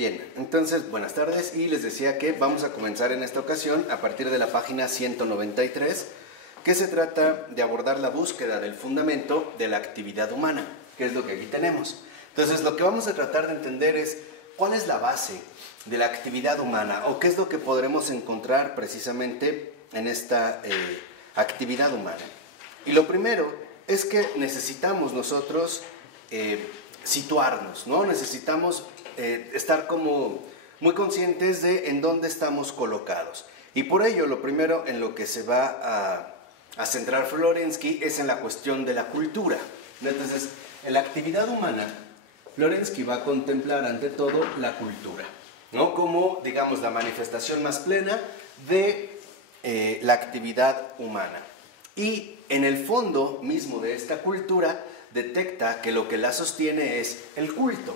Bien, entonces buenas tardes y les decía que vamos a comenzar en esta ocasión a partir de la página 193, que se trata de abordar la búsqueda del fundamento de la actividad humana, que es lo que aquí tenemos. Entonces lo que vamos a tratar de entender es cuál es la base de la actividad humana o qué es lo que podremos encontrar precisamente en esta actividad humana. Y lo primero es que necesitamos nosotros situarnos, ¿no? Necesitamos estar como muy conscientes de en dónde estamos colocados. Y por ello, lo primero en lo que se va a centrar Florensky es en la cuestión de la cultura. Entonces, en la actividad humana, Florensky va a contemplar ante todo la cultura, ¿no? Como, digamos, la manifestación más plena de la actividad humana. Y en el fondo mismo de esta cultura detecta que lo que la sostiene es el culto.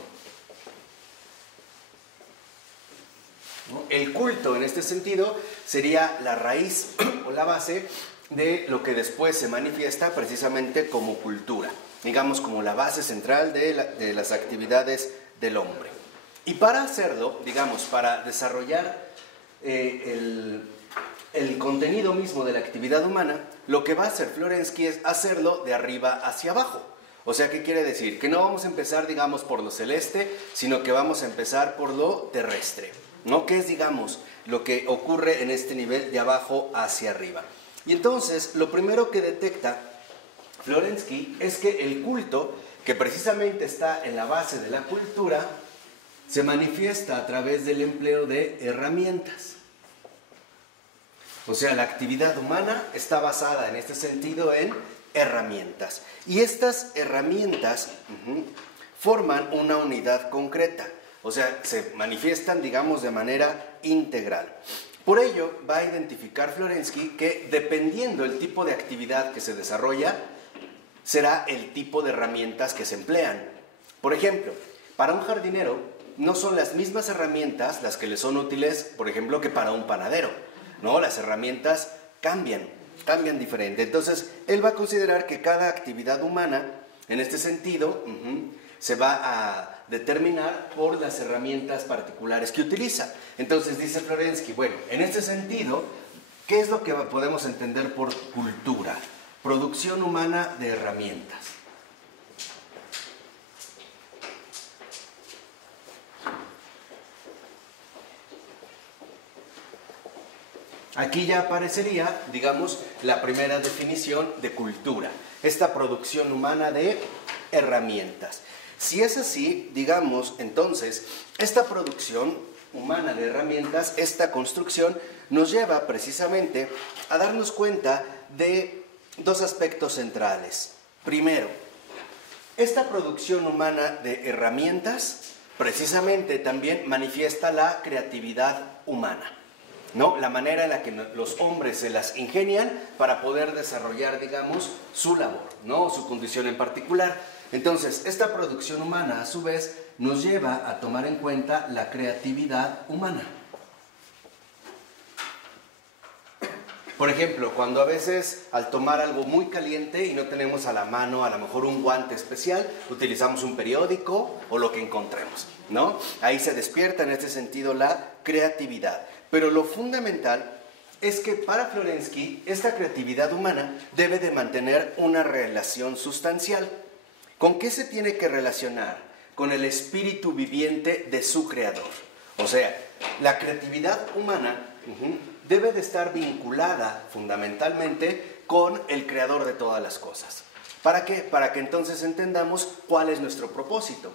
El culto, en este sentido, sería la raíz o la base de lo que después se manifiesta precisamente como cultura, digamos como la base central de las actividades del hombre. Y para hacerlo, digamos, para desarrollar el contenido mismo de la actividad humana, lo que va a hacer Florensky es hacerlo de arriba hacia abajo. O sea, ¿qué quiere decir? Que no vamos a empezar, digamos, por lo celeste, sino que vamos a empezar por lo terrestre, ¿no? Que es, digamos, lo que ocurre en este nivel de abajo hacia arriba. Y entonces, lo primero que detecta Florensky es que el culto, que precisamente está en la base de la cultura, se manifiesta a través del empleo de herramientas. O sea, la actividad humana está basada en este sentido en herramientas. Y estas herramientas forman una unidad concreta. O sea, se manifiestan, digamos, de manera integral. Por ello, va a identificar Florensky que dependiendo del tipo de actividad que se desarrolla, será el tipo de herramientas que se emplean. Por ejemplo, para un jardinero no son las mismas herramientas las que le son útiles, por ejemplo, que para un panadero, ¿no? Las herramientas cambian diferente. Entonces, él va a considerar que cada actividad humana, en este sentido, se va a determinar por las herramientas particulares que utiliza. Entonces, dice Florensky, bueno, en este sentido, ¿qué es lo que podemos entender por cultura? Producción humana de herramientas. Aquí ya aparecería, digamos, la primera definición de cultura, esta producción humana de herramientas. Si es así, digamos, entonces, esta producción humana de herramientas, esta construcción, nos lleva precisamente a darnos cuenta de dos aspectos centrales. Primero, esta producción humana de herramientas precisamente también manifiesta la creatividad humana, ¿no? La manera en la que los hombres se las ingenian para poder desarrollar, digamos, su labor, ¿no? Su condición en particular. Entonces, esta producción humana, a su vez, nos lleva a tomar en cuenta la creatividad humana. Por ejemplo, cuando a veces al tomar algo muy caliente y no tenemos a la mano a lo mejor un guante especial, utilizamos un periódico o lo que encontremos, ¿no? Ahí se despierta en este sentido la creatividad. Pero lo fundamental es que para Florensky esta creatividad humana debe de mantener una relación sustancial. ¿Con qué se tiene que relacionar? Con el espíritu viviente de su creador. O sea, la creatividad humana debe de estar vinculada fundamentalmente con el creador de todas las cosas. ¿Para qué? Para que entonces entendamos cuál es nuestro propósito.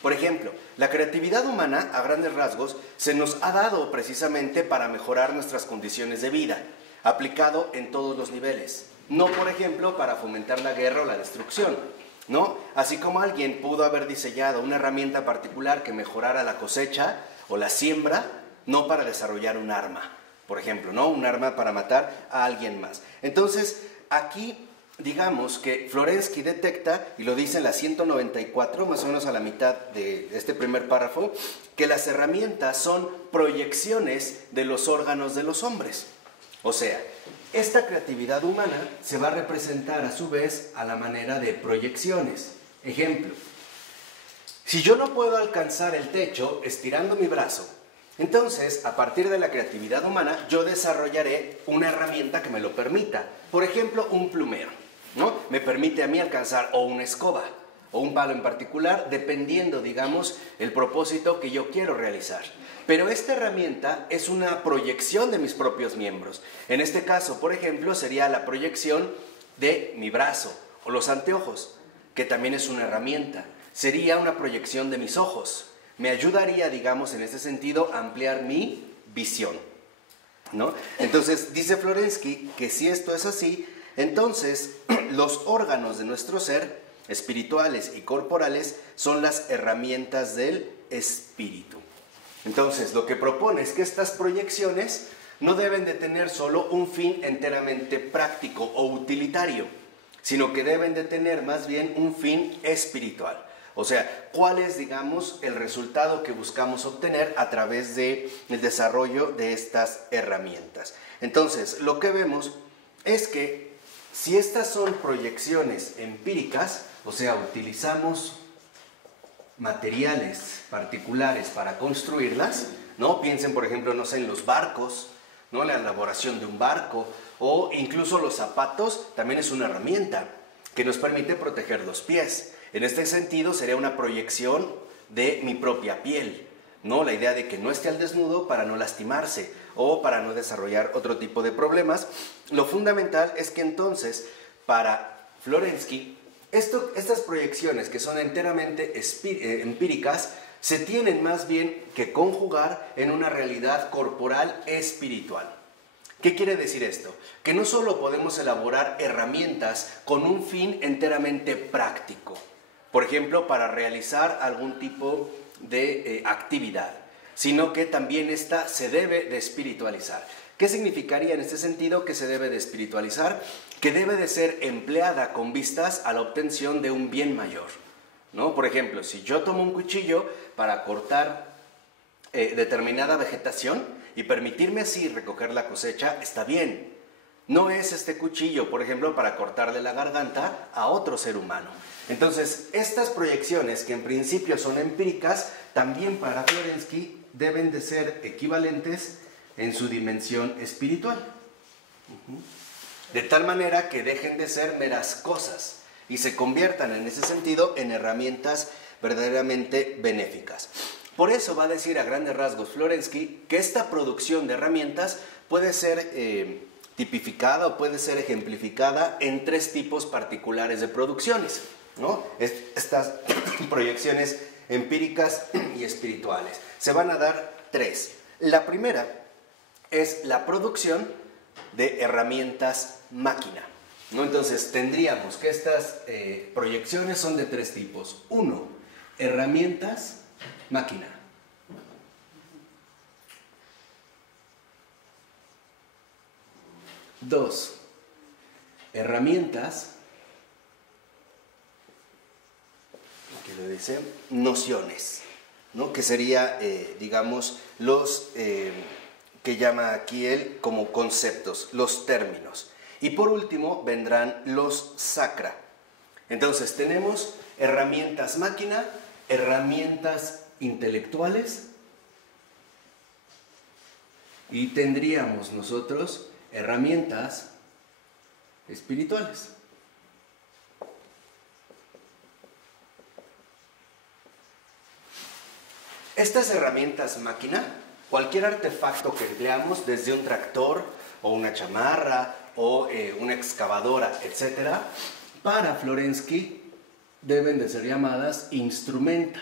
Por ejemplo, la creatividad humana, a grandes rasgos, se nos ha dado precisamente para mejorar nuestras condiciones de vida, aplicado en todos los niveles. No, por ejemplo, para fomentar la guerra o la destrucción, ¿no? Así como alguien pudo haber diseñado una herramienta particular que mejorara la cosecha o la siembra, no para desarrollar un arma, por ejemplo, ¿no? Un arma para matar a alguien más. Entonces, aquí digamos que Florensky detecta, y lo dice en la 194, más o menos a la mitad de este primer párrafo, que las herramientas son proyecciones de los órganos de los hombres. O sea, esta creatividad humana se va a representar a su vez a la manera de proyecciones. Ejemplo, Si yo no puedo alcanzar el techo estirando mi brazo, entonces, a partir de la creatividad humana, yo desarrollaré una herramienta que me lo permita. Por ejemplo, un plumero, ¿no? Me permite a mí alcanzar o una escoba o un palo en particular, dependiendo, digamos, el propósito que yo quiero realizar. Pero esta herramienta es una proyección de mis propios miembros. En este caso, por ejemplo, sería la proyección de mi brazo o los anteojos, que también es una herramienta. Sería una proyección de mis ojos. Me ayudaría, digamos, en ese sentido, a ampliar mi visión, ¿no? Entonces, dice Florensky que si esto es así, entonces los órganos de nuestro ser, espirituales y corporales, son las herramientas del espíritu. Entonces, lo que propone es que estas proyecciones no deben de tener solo un fin enteramente práctico o utilitario, sino que deben de tener más bien un fin espiritual. O sea, ¿cuál es, digamos, el resultado que buscamos obtener a través del desarrollo de estas herramientas? Entonces, lo que vemos es que si estas son proyecciones empíricas, o sea, utilizamos materiales particulares para construirlas, ¿no? Piensen, por ejemplo, no sé, en los barcos, ¿no? La elaboración de un barco, o incluso los zapatos también es una herramienta que nos permite proteger los pies. En este sentido, sería una proyección de mi propia piel, ¿no? La idea de que no esté al desnudo para no lastimarse o para no desarrollar otro tipo de problemas. Lo fundamental es que entonces, para Florensky, estas proyecciones que son enteramente empíricas, se tienen más bien que conjugar en una realidad corporal espiritual. ¿Qué quiere decir esto? Que no solo podemos elaborar herramientas con un fin enteramente práctico, por ejemplo, para realizar algún tipo de actividad, sino que también esta se debe de espiritualizar. ¿Qué significaría en este sentido que se debe de espiritualizar? Que debe de ser empleada con vistas a la obtención de un bien mayor, ¿no? Por ejemplo, si yo tomo un cuchillo para cortar determinada vegetación y permitirme así recoger la cosecha, está bien. No es este cuchillo, por ejemplo, para cortarle la garganta a otro ser humano. Entonces, estas proyecciones, que en principio son empíricas, también para Florensky deben de ser equivalentes en su dimensión espiritual. De tal manera que dejen de ser meras cosas y se conviertan en ese sentido en herramientas verdaderamente benéficas. Por eso va a decir a grandes rasgos Florensky que esta producción de herramientas puede ser tipificada o puede ser ejemplificada en tres tipos particulares de producciones, ¿no? Estas proyecciones empíricas y espirituales. Se van a dar tres. La primera es la producción de herramientas máquina, ¿no? Entonces tendríamos que estas proyecciones son de tres tipos. Uno, herramientas máquina. Dos, herramientas, ¿qué le dice? Nociones, ¿no? Que sería, digamos, los que llama aquí él como conceptos, los términos. Y por último vendrán los sacra. Entonces tenemos herramientas máquina, herramientas intelectuales y tendríamos nosotros herramientas espirituales. Estas herramientas máquina, cualquier artefacto que empleamos, desde un tractor o una chamarra o una excavadora, etc., para Florensky deben de ser llamadas instrumenta,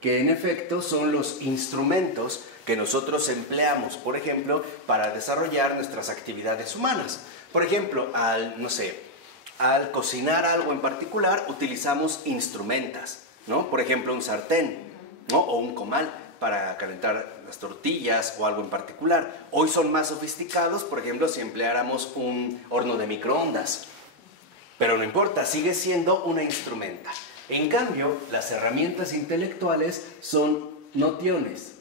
que en efecto son los instrumentos que nosotros empleamos, por ejemplo, para desarrollar nuestras actividades humanas. Por ejemplo, al cocinar algo en particular, utilizamos instrumentas, ¿no? Por ejemplo, un sartén, ¿no? O un comal para calentar las tortillas o algo en particular. Hoy son más sofisticados, por ejemplo, si empleáramos un horno de microondas. Pero no importa, sigue siendo una instrumenta. En cambio, las herramientas intelectuales son nociones,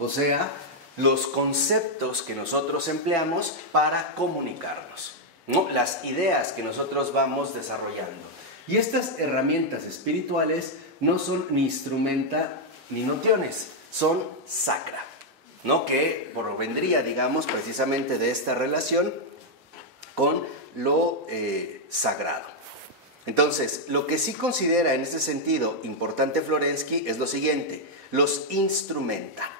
o sea, los conceptos que nosotros empleamos para comunicarnos, ¿no? Las ideas que nosotros vamos desarrollando. Y estas herramientas espirituales no son ni instrumenta ni nociones, son sacra, ¿no? Que provendría, digamos, precisamente de esta relación con lo sagrado. Entonces, lo que sí considera en este sentido importante Florensky es lo siguiente: los instrumenta.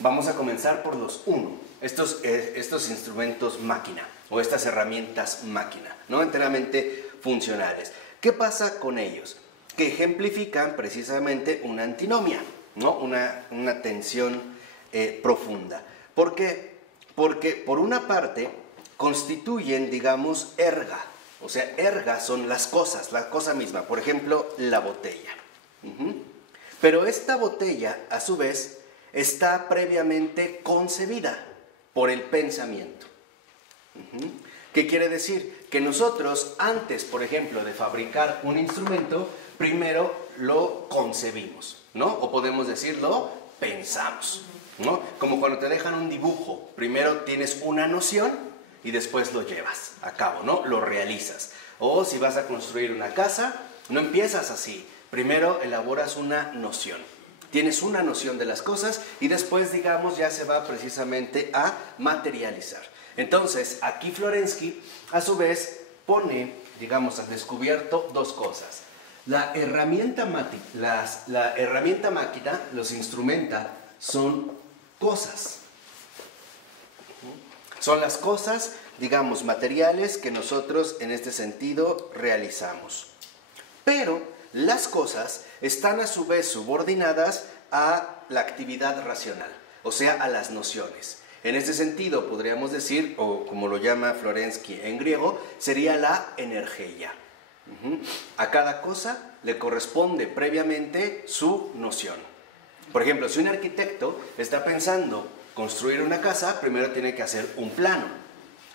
Vamos a comenzar por los uno, estos instrumentos máquina o estas herramientas máquina, ¿no? Enteramente funcionales. ¿Qué pasa con ellos? Que ejemplifican precisamente una antinomia, ¿no? Una tensión profunda. ¿Por qué? Porque por una parte constituyen, digamos, erga. O sea, erga son las cosas, la cosa misma. Por ejemplo, la botella. Pero esta botella, a su vez, está previamente concebida por el pensamiento. ¿Qué quiere decir? Que nosotros, antes, por ejemplo, de fabricar un instrumento, primero lo concebimos, ¿no? O podemos decirlo, pensamos, ¿no? Como cuando te dejan un dibujo, primero tienes una noción y después lo llevas a cabo, ¿no? Lo realizas. O si vas a construir una casa, no empiezas así. Primero elaboras una noción. Tienes una noción de las cosas y después, digamos, ya se va precisamente a materializar. Entonces, aquí Florensky, a su vez, pone, digamos, al descubierto dos cosas. La herramienta máquina, los instrumenta, son cosas. Son las cosas, digamos, materiales que nosotros en este sentido realizamos. Pero las cosas están a su vez subordinadas a la actividad racional, o sea, a las nociones. En este sentido, podríamos decir, o como lo llama Florensky en griego, sería la energía. A cada cosa le corresponde previamente su noción. Por ejemplo, si un arquitecto está pensando construir una casa, primero tiene que hacer un plano.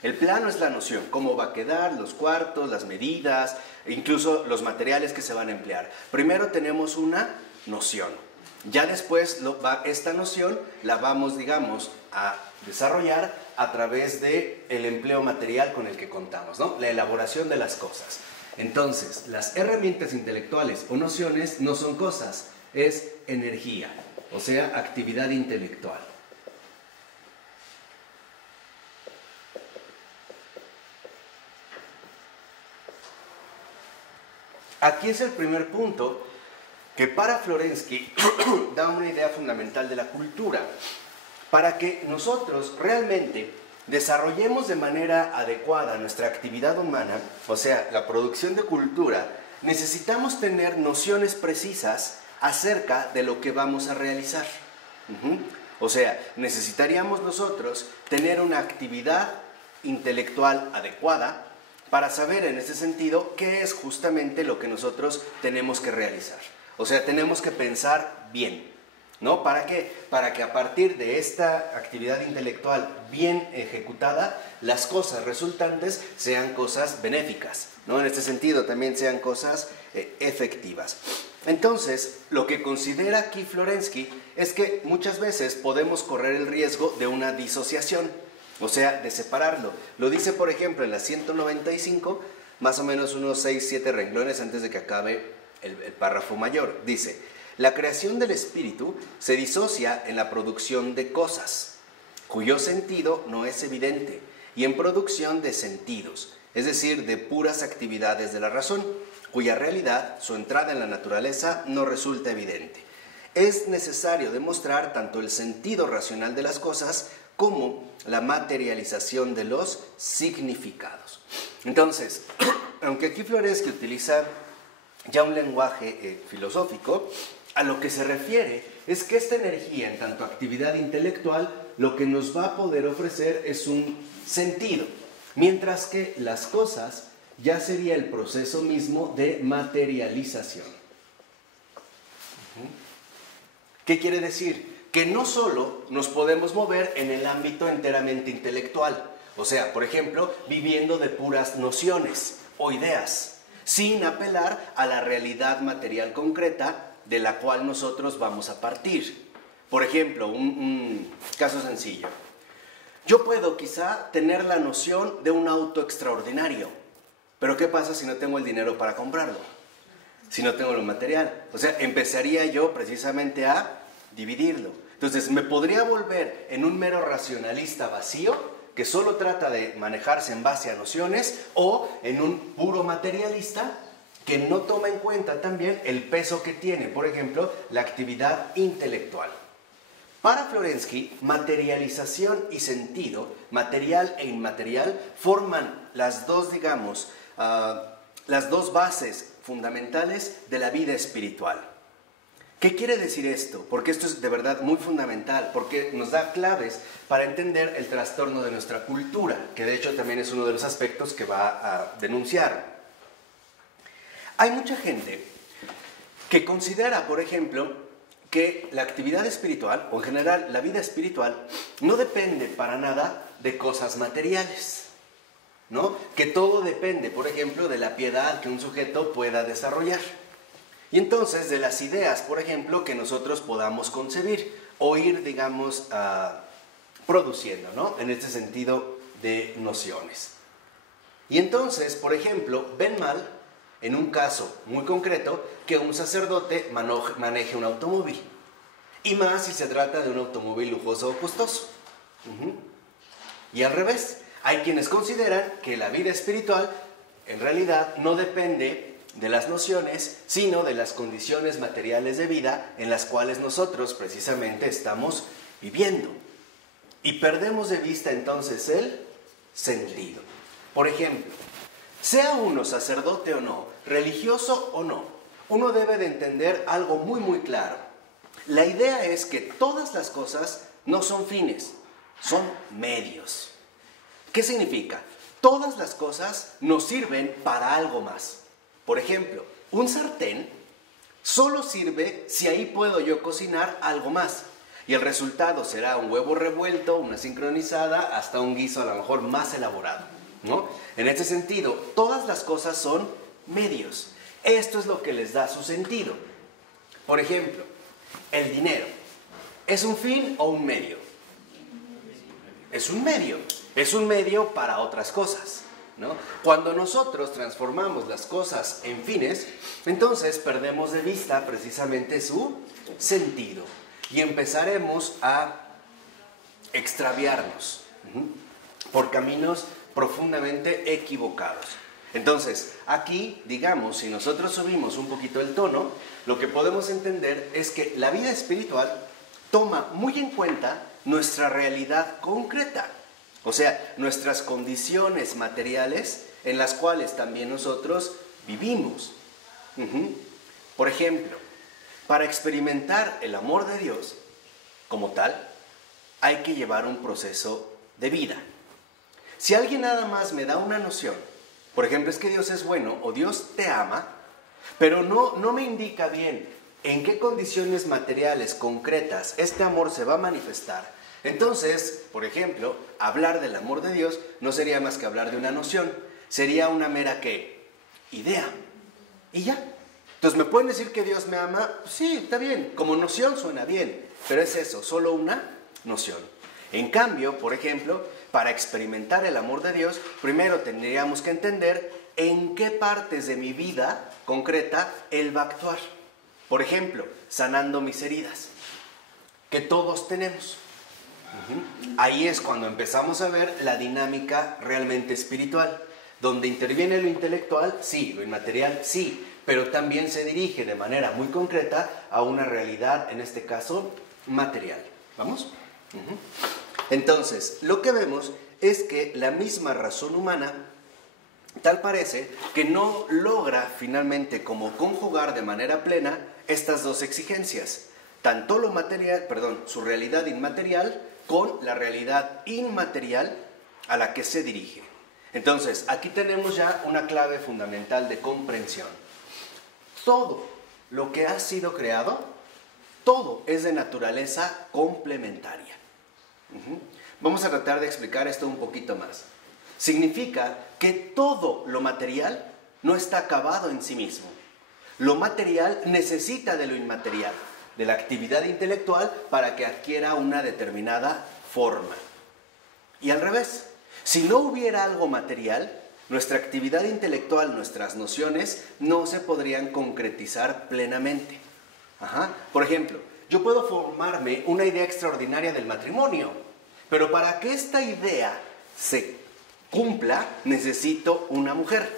El plano es la noción, cómo va a quedar, los cuartos, las medidas, incluso los materiales que se van a emplear. Primero tenemos una noción. Ya después esta noción la vamos, digamos, a desarrollar a través del empleo material con el que contamos, ¿no? La elaboración de las cosas. Entonces, las herramientas intelectuales o nociones no son cosas, es energía, o sea, actividad intelectual. Aquí es el primer punto que para Florensky da una idea fundamental de la cultura. Para que nosotros realmente desarrollemos de manera adecuada nuestra actividad humana, o sea, la producción de cultura, necesitamos tener nociones precisas acerca de lo que vamos a realizar. O sea, necesitaríamos nosotros tener una actividad intelectual adecuada para saber en ese sentido qué es justamente lo que nosotros tenemos que realizar. O sea, tenemos que pensar bien, ¿no? ¿Para qué? Para que a partir de esta actividad intelectual bien ejecutada, las cosas resultantes sean cosas benéficas, ¿no? En este sentido también sean cosas efectivas. Entonces, lo que considera aquí Florensky es que muchas veces podemos correr el riesgo de una disociación, o sea, de separarlo. Lo dice, por ejemplo, en la 195, más o menos unos 6-7 renglones antes de que acabe el párrafo mayor. Dice: la creación del espíritu se disocia en la producción de cosas, cuyo sentido no es evidente, y en producción de sentidos, es decir, de puras actividades de la razón, cuya realidad, su entrada en la naturaleza, no resulta evidente. Es necesario demostrar tanto el sentido racional de las cosas como la materialización de los significados. Entonces, aunque aquí Florensky utiliza ya un lenguaje filosófico, a lo que se refiere es que esta energía, en tanto actividad intelectual, lo que nos va a poder ofrecer es un sentido, mientras que las cosas ya sería el proceso mismo de materialización. ¿Qué quiere decir? Que no solo nos podemos mover en el ámbito enteramente intelectual, o sea, por ejemplo, viviendo de puras nociones o ideas, sin apelar a la realidad material concreta de la cual nosotros vamos a partir. Por ejemplo, un caso sencillo. Yo puedo quizá tener la noción de un auto extraordinario, Pero ¿qué pasa si no tengo el dinero para comprarlo? Si no tengo lo material. O sea, empezaría yo precisamente a dividirlo. Entonces, me podría volver en un mero racionalista vacío que solo trata de manejarse en base a nociones, o en un puro materialista que no toma en cuenta también el peso que tiene, por ejemplo, la actividad intelectual. Para Florensky, materialización y sentido, material e inmaterial, forman las dos, digamos, las dos bases fundamentales de la vida espiritual. ¿Qué quiere decir esto? Porque esto es de verdad muy fundamental, porque nos da claves para entender el trastorno de nuestra cultura, que de hecho también es uno de los aspectos que va a denunciar. Hay mucha gente que considera, por ejemplo, que la actividad espiritual, o en general la vida espiritual, no depende para nada de cosas materiales, ¿no? Que todo depende, por ejemplo, de la piedad que un sujeto pueda desarrollar. Y entonces de las ideas, por ejemplo, que nosotros podamos concebir o ir, digamos, produciendo, ¿no? En este sentido de nociones. Y entonces, por ejemplo, ven mal, en un caso muy concreto, que un sacerdote maneje un automóvil. Y más si se trata de un automóvil lujoso o costoso. Y al revés, hay quienes consideran que la vida espiritual en realidad no depende de las nociones, sino de las condiciones materiales de vida en las cuales nosotros precisamente estamos viviendo. Y perdemos de vista entonces el sentido. Por ejemplo, sea uno sacerdote o no, religioso o no, uno debe de entender algo muy muy claro. La idea es que todas las cosas no son fines, son medios. ¿Qué significa? Todas las cosas nos sirven para algo más. Por ejemplo, un sartén solo sirve si ahí puedo yo cocinar algo más. Y el resultado será un huevo revuelto, una sincronizada, hasta un guiso a lo mejor más elaborado, ¿no? En este sentido, todas las cosas son medios. Esto es lo que les da su sentido. Por ejemplo, el dinero. ¿Es un fin o un medio? Es un medio. Es un medio para otras cosas, ¿no? Cuando nosotros transformamos las cosas en fines, entonces perdemos de vista precisamente su sentido y empezaremos a extraviarnos por caminos profundamente equivocados. Entonces, aquí, digamos, si nosotros subimos un poquito el tono, lo que podemos entender es que la vida espiritual toma muy en cuenta nuestra realidad concreta. O sea, nuestras condiciones materiales en las cuales también nosotros vivimos. Por ejemplo, para experimentar el amor de Dios como tal, hay que llevar un proceso de vida. Si alguien nada más me da una noción, por ejemplo, es que Dios es bueno o Dios te ama, pero no me indica bien en qué condiciones materiales concretas este amor se va a manifestar, entonces, por ejemplo, hablar del amor de Dios no sería más que hablar de una noción, sería una mera ¿qué? Idea. Y ya. Entonces, ¿me pueden decir que Dios me ama? Sí, está bien, como noción suena bien, pero es eso, solo una noción. En cambio, por ejemplo, para experimentar el amor de Dios, primero tendríamos que entender en qué partes de mi vida concreta Él va a actuar. Por ejemplo, sanando mis heridas, que todos tenemos. Ahí es cuando empezamos a ver la dinámica realmente espiritual, donde interviene lo intelectual, sí, lo inmaterial, sí, pero también se dirige de manera muy concreta a una realidad, en este caso, material. ¿Vamos? Entonces, lo que vemos es que la misma razón humana, tal parece que no logra finalmente como conjugar de manera plena estas dos exigencias, tanto lo material, su realidad inmaterial con la realidad inmaterial a la que se dirige. Entonces, aquí tenemos ya una clave fundamental de comprensión. Todo lo que ha sido creado, todo es de naturaleza complementaria. Vamos a tratar de explicar esto un poquito más. Significa que todo lo material no está acabado en sí mismo. Lo material necesita de lo inmaterial, de la actividad intelectual para que adquiera una determinada forma. Y al revés, si no hubiera algo material, nuestra actividad intelectual, nuestras nociones, no se podrían concretizar plenamente. Por ejemplo, yo puedo formarme una idea extraordinaria del matrimonio, pero para que esta idea se cumpla, necesito una mujer.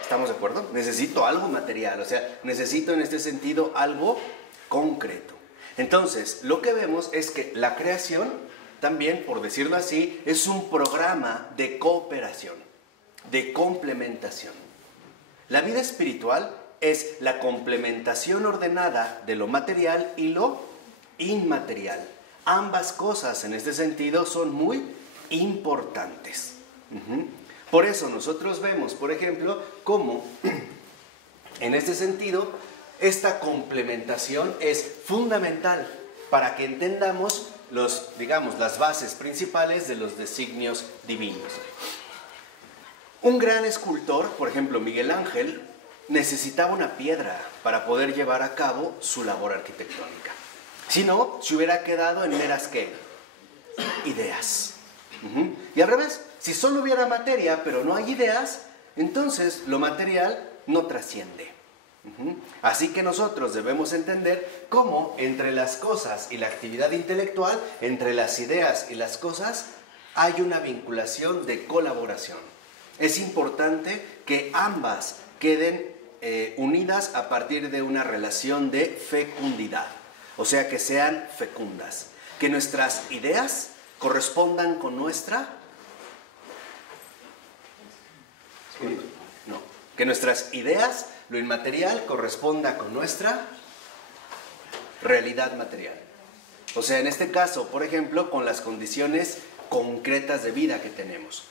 ¿Estamos de acuerdo? Necesito algo material, o sea, necesito en este sentido algo concreto. Entonces, lo que vemos es que la creación, también, por decirlo así, es un programa de cooperación, de complementación. La vida espiritual es la complementación ordenada de lo material y lo inmaterial. Ambas cosas, en este sentido, son muy importantes. Por eso nosotros vemos, por ejemplo, cómo, en este sentido, esta complementación es fundamental para que entendamos las bases principales de los designios divinos. Un gran escultor, por ejemplo Miguel Ángel, necesitaba una piedra para poder llevar a cabo su labor arquitectónica. Si no, se hubiera quedado en meras ¿qué? Ideas. Y al revés, si solo hubiera materia pero no hay ideas, entonces lo material no trasciende. Así que nosotros debemos entender cómo entre las cosas y la actividad intelectual, entre las ideas y las cosas, hay una vinculación de colaboración. Es importante que ambas queden unidas a partir de una relación de fecundidad, o sea, que sean fecundas, que nuestras ideas correspondan con nuestra... No, que nuestras ideas, lo inmaterial, corresponda con nuestra realidad material. O sea, en este caso, por ejemplo, con las condiciones concretas de vida que tenemos.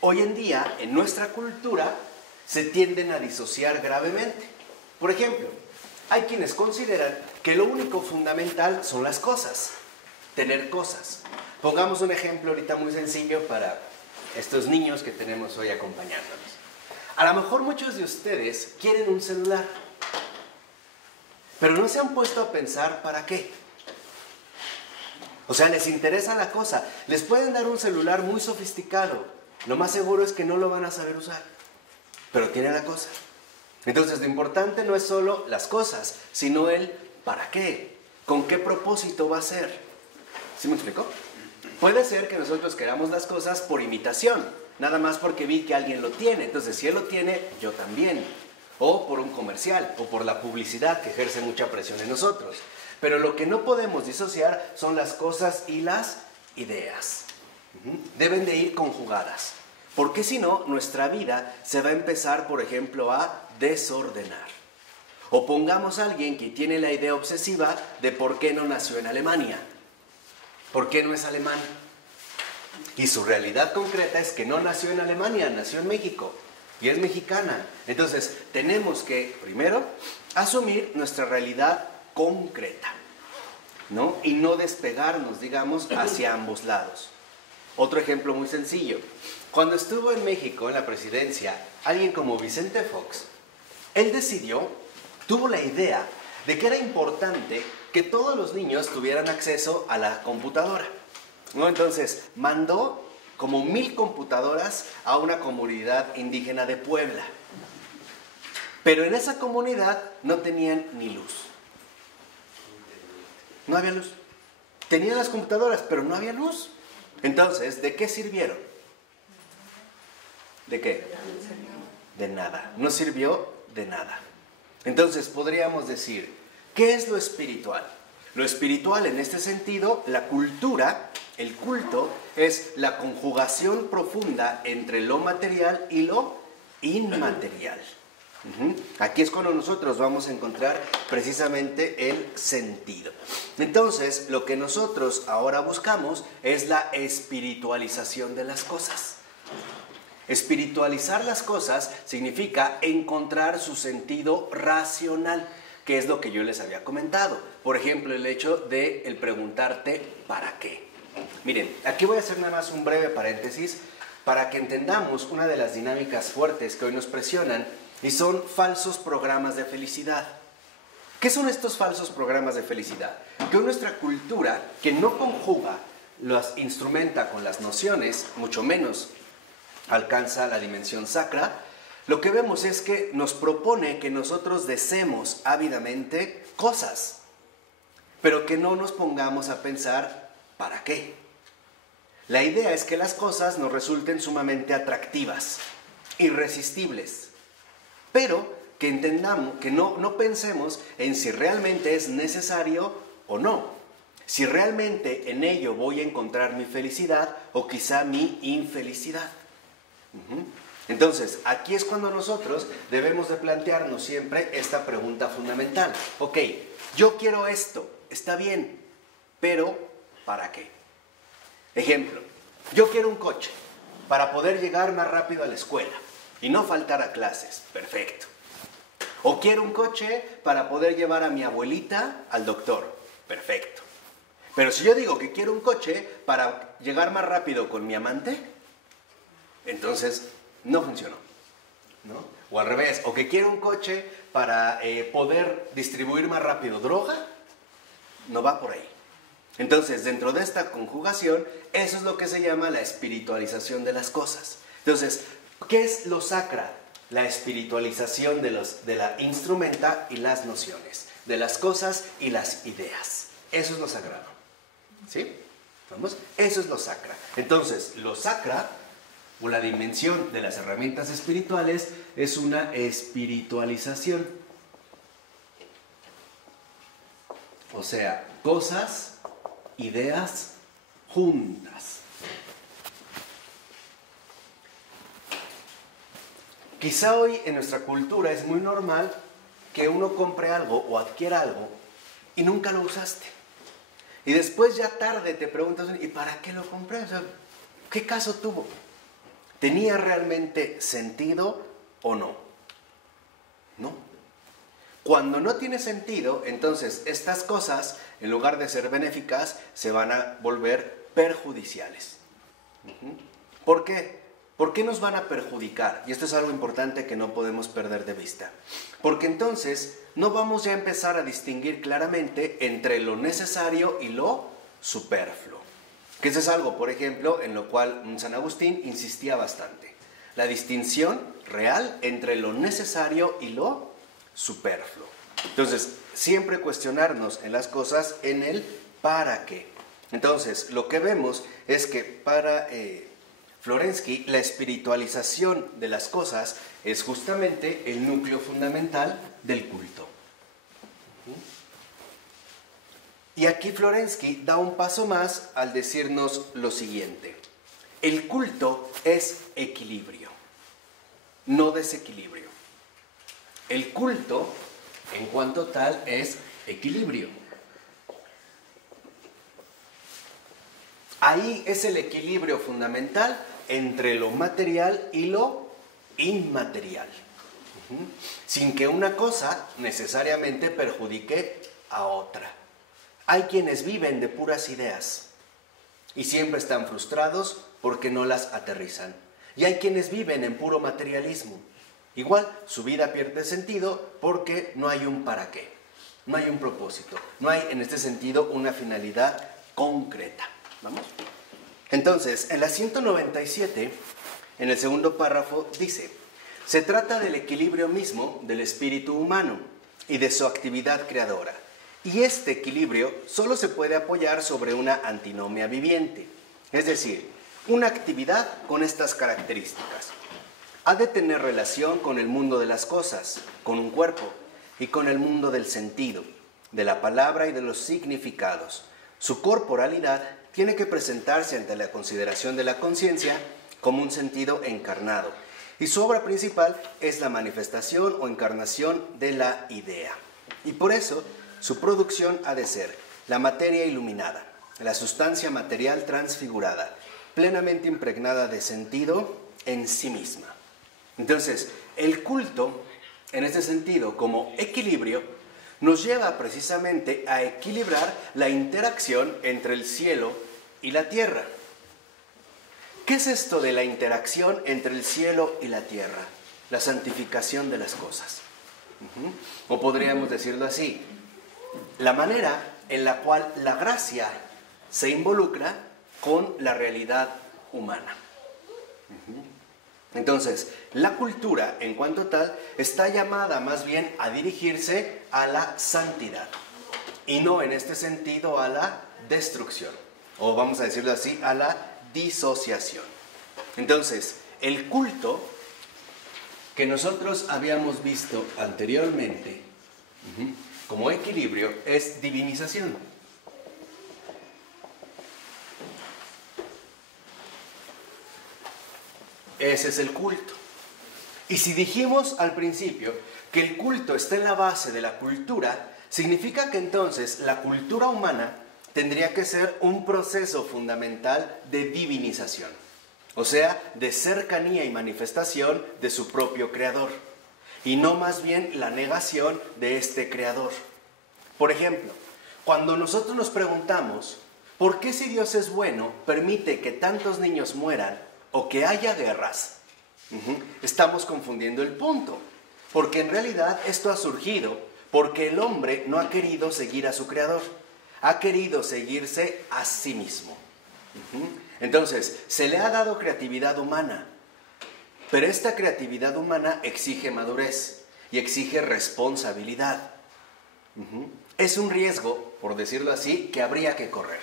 Hoy en día, en nuestra cultura, se tienden a disociar gravemente. Por ejemplo, hay quienes consideran que lo único fundamental son las cosas, tener cosas. Pongamos un ejemplo ahorita muy sencillo para estos niños que tenemos hoy acompañándonos. A lo mejor muchos de ustedes quieren un celular, pero no se han puesto a pensar para qué. O sea, les interesa la cosa. Les pueden dar un celular muy sofisticado. Lo más seguro es que no lo van a saber usar, pero tiene la cosa. Entonces, lo importante no es solo las cosas, sino el para qué, con qué propósito va a ser. ¿Sí me explico? Puede ser que nosotros queramos las cosas por imitación, nada más porque vi que alguien lo tiene. Entonces, si él lo tiene, yo también. O por un comercial, o por la publicidad que ejerce mucha presión en nosotros. Pero lo que no podemos disociar son las cosas y las ideas. Deben de ir conjugadas. Porque si no, nuestra vida se va a empezar, por ejemplo, a desordenar. O pongamos a alguien que tiene la idea obsesiva de por qué no nació en Alemania. ¿Por qué no es alemán? Y su realidad concreta es que no nació en Alemania, nació en México. Y es mexicana. Entonces, tenemos que, primero, asumir nuestra realidad concreta, ¿no? Y no despegarnos, digamos, hacia ambos lados. Otro ejemplo muy sencillo. Cuando estuvo en México, en la presidencia, alguien como Vicente Fox, él tuvo la idea de que era importante que todos los niños tuvieran acceso a la computadora, ¿no? Entonces, mandó como 1000 computadoras a una comunidad indígena de Puebla. Pero en esa comunidad no tenían ni luz. No había luz. Tenían las computadoras, pero no había luz. Entonces, ¿de qué sirvieron? ¿De qué? De nada. No sirvió de nada. Entonces, podríamos decir, ¿qué es lo espiritual? Lo espiritual, en este sentido, la cultura, el culto, es la conjugación profunda entre lo material y lo inmaterial. Aquí es cuando nosotros vamos a encontrar precisamente el sentido. Entonces, lo que nosotros ahora buscamos es la espiritualización de las cosas. Espiritualizar las cosas significa encontrar su sentido racional, que es lo que yo les había comentado. Por ejemplo, el hecho de el preguntarte ¿para qué? Miren, aquí voy a hacer nada más un breve paréntesis para que entendamos una de las dinámicas fuertes que hoy nos presionan, y son falsos programas de felicidad. ¿Qué son estos falsos programas de felicidad? Que nuestra cultura, que no conjuga, los instrumenta con las nociones, mucho menos alcanza la dimensión sacra, lo que vemos es que nos propone que nosotros deseemos ávidamente cosas, pero que no nos pongamos a pensar ¿para qué? La idea es que las cosas nos resulten sumamente atractivas, irresistibles, pero que entendamos, que no pensemos en si realmente es necesario o no, si realmente en ello voy a encontrar mi felicidad o quizá mi infelicidad. Entonces, aquí es cuando nosotros debemos de plantearnos siempre esta pregunta fundamental. Ok, yo quiero esto, está bien, pero ¿para qué? Ejemplo, yo quiero un coche para poder llegar más rápido a la escuela y no faltar a clases, perfecto. O quiero un coche para poder llevar a mi abuelita al doctor, perfecto. Pero si yo digo que quiero un coche para llegar más rápido con mi amante, entonces no funcionó, ¿no? O al revés, o que quiero un coche para poder distribuir más rápido droga, no va por ahí. Entonces, dentro de esta conjugación, eso es lo que se llama la espiritualización de las cosas. Entonces, ¿qué es lo sacra? La espiritualización de la instrumenta y las nociones, de las cosas y las ideas. Eso es lo sagrado. ¿Sí? ¿Vamos? Eso es lo sacra. Entonces, lo sacra, o la dimensión de las herramientas espirituales, es una espiritualización. O sea, cosas, ideas juntas. Quizá hoy en nuestra cultura es muy normal que uno compre algo o adquiera algo y nunca lo usaste. Y después ya tarde te preguntas, ¿y para qué lo compré? O sea, ¿qué caso tuvo? ¿Tenía realmente sentido o no? No. Cuando no tiene sentido, entonces estas cosas, en lugar de ser benéficas, se van a volver perjudiciales. ¿Por qué? ¿Por qué nos van a perjudicar? Y esto es algo importante que no podemos perder de vista. Porque entonces no vamos ya a empezar a distinguir claramente entre lo necesario y lo superfluo. Que eso es algo, por ejemplo, en lo cual San Agustín insistía bastante. La distinción real entre lo necesario y lo superfluo. Entonces, siempre cuestionarnos en las cosas en el para qué. Entonces, lo que vemos es que para Florensky, la espiritualización de las cosas es justamente el núcleo fundamental del culto. Y aquí Florensky da un paso más al decirnos lo siguiente. El culto es equilibrio, no desequilibrio. El culto, en cuanto tal, es equilibrio. Ahí es el equilibrio fundamental entre lo material y lo inmaterial, sin que una cosa necesariamente perjudique a otra. Hay quienes viven de puras ideas y siempre están frustrados porque no las aterrizan. Y hay quienes viven en puro materialismo. Igual, su vida pierde sentido porque no hay un para qué, no hay un propósito, no hay en este sentido una finalidad concreta. ¿Vamos? Entonces, en la 197, en el segundo párrafo, dice: se trata del equilibrio mismo del espíritu humano y de su actividad creadora. Y este equilibrio solo se puede apoyar sobre una antinomia viviente, es decir, una actividad con estas características. Ha de tener relación con el mundo de las cosas, con un cuerpo, y con el mundo del sentido, de la palabra y de los significados. Su corporalidad tiene que presentarse ante la consideración de la conciencia como un sentido encarnado, y su obra principal es la manifestación o encarnación de la idea. Y por eso, su producción ha de ser la materia iluminada, la sustancia material transfigurada, plenamente impregnada de sentido en sí misma. Entonces, el culto, en este sentido, como equilibrio, nos lleva precisamente a equilibrar la interacción entre el cielo y la tierra. ¿Qué es esto de la interacción entre el cielo y la tierra? La santificación de las cosas. O podríamos decirlo así, la manera en la cual la gracia se involucra con la realidad humana. Entonces, la cultura, en cuanto tal, está llamada más bien a dirigirse a la santidad y no en este sentido a la destrucción, o vamos a decirlo así, a la disociación. Entonces, el culto que nosotros habíamos visto anteriormente como equilibrio es divinización. Ese es el culto. Y si dijimos al principio que el culto está en la base de la cultura, significa que entonces la cultura humana tendría que ser un proceso fundamental de divinización, o sea, de cercanía y manifestación de su propio creador, y no más bien la negación de este creador. Por ejemplo, cuando nosotros nos preguntamos, ¿por qué si Dios es bueno permite que tantos niños mueran o que haya guerras? Estamos confundiendo el punto, porque en realidad esto ha surgido porque el hombre no ha querido seguir a su creador, ha querido seguirse a sí mismo. Entonces, se le ha dado creatividad humana, pero esta creatividad humana exige madurez y exige responsabilidad. Es un riesgo, por decirlo así, que habría que correr.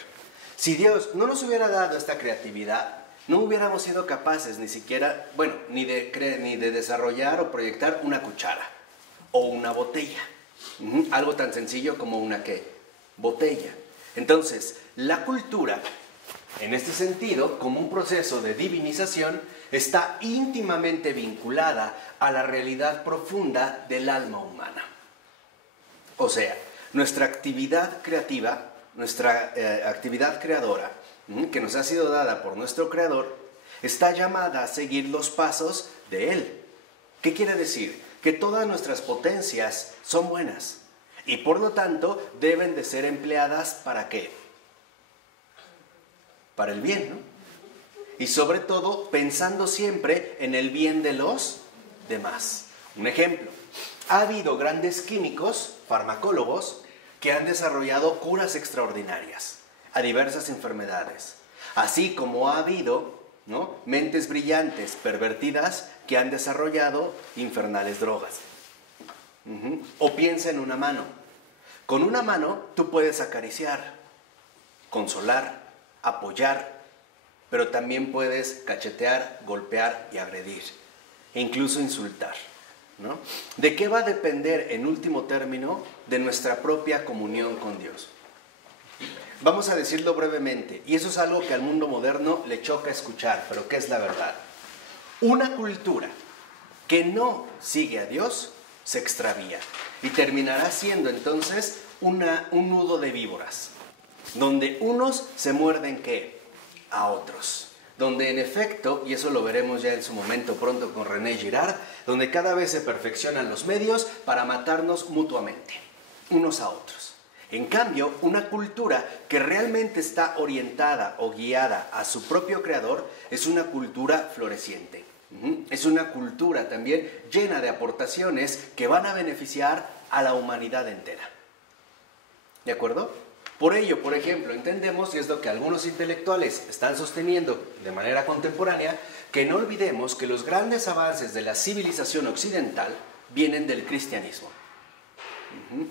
Si Dios no nos hubiera dado esta creatividad, no hubiéramos sido capaces ni siquiera, ni de desarrollar o proyectar una cuchara o una botella. Algo tan sencillo como una ¿qué? Botella. Entonces, la cultura, en este sentido, como un proceso de divinización, está íntimamente vinculada a la realidad profunda del alma humana. O sea, nuestra actividad creativa, nuestra actividad creadora, que nos ha sido dada por nuestro Creador, está llamada a seguir los pasos de Él. ¿Qué quiere decir? Que todas nuestras potencias son buenas y por lo tanto deben de ser empleadas ¿para qué? Para el bien, ¿no? Y sobre todo pensando siempre en el bien de los demás. Un ejemplo, ha habido grandes químicos, farmacólogos, que han desarrollado curas extraordinarias a diversas enfermedades, así como ha habido mentes brillantes, pervertidas, que han desarrollado infernales drogas. O piensa en una mano. Con una mano tú puedes acariciar, consolar, apoyar, pero también puedes cachetear, golpear y agredir, e incluso insultar, ¿no? ¿De qué va a depender en último término? De nuestra propia comunión con Dios. Vamos a decirlo brevemente, y eso es algo que al mundo moderno le choca escuchar, pero que es la verdad. Una cultura que no sigue a Dios se extravía y terminará siendo entonces un nudo de víboras, donde unos se muerden ¿qué? A otros. Donde en efecto, y eso lo veremos ya en su momento pronto con René Girard, donde cada vez se perfeccionan los medios para matarnos mutuamente, unos a otros. En cambio, una cultura que realmente está orientada o guiada a su propio creador es una cultura floreciente. Es una cultura también llena de aportaciones que van a beneficiar a la humanidad entera. ¿De acuerdo? Por ello, por ejemplo, entendemos, y es lo que algunos intelectuales están sosteniendo de manera contemporánea, que no olvidemos que los grandes avances de la civilización occidental vienen del cristianismo.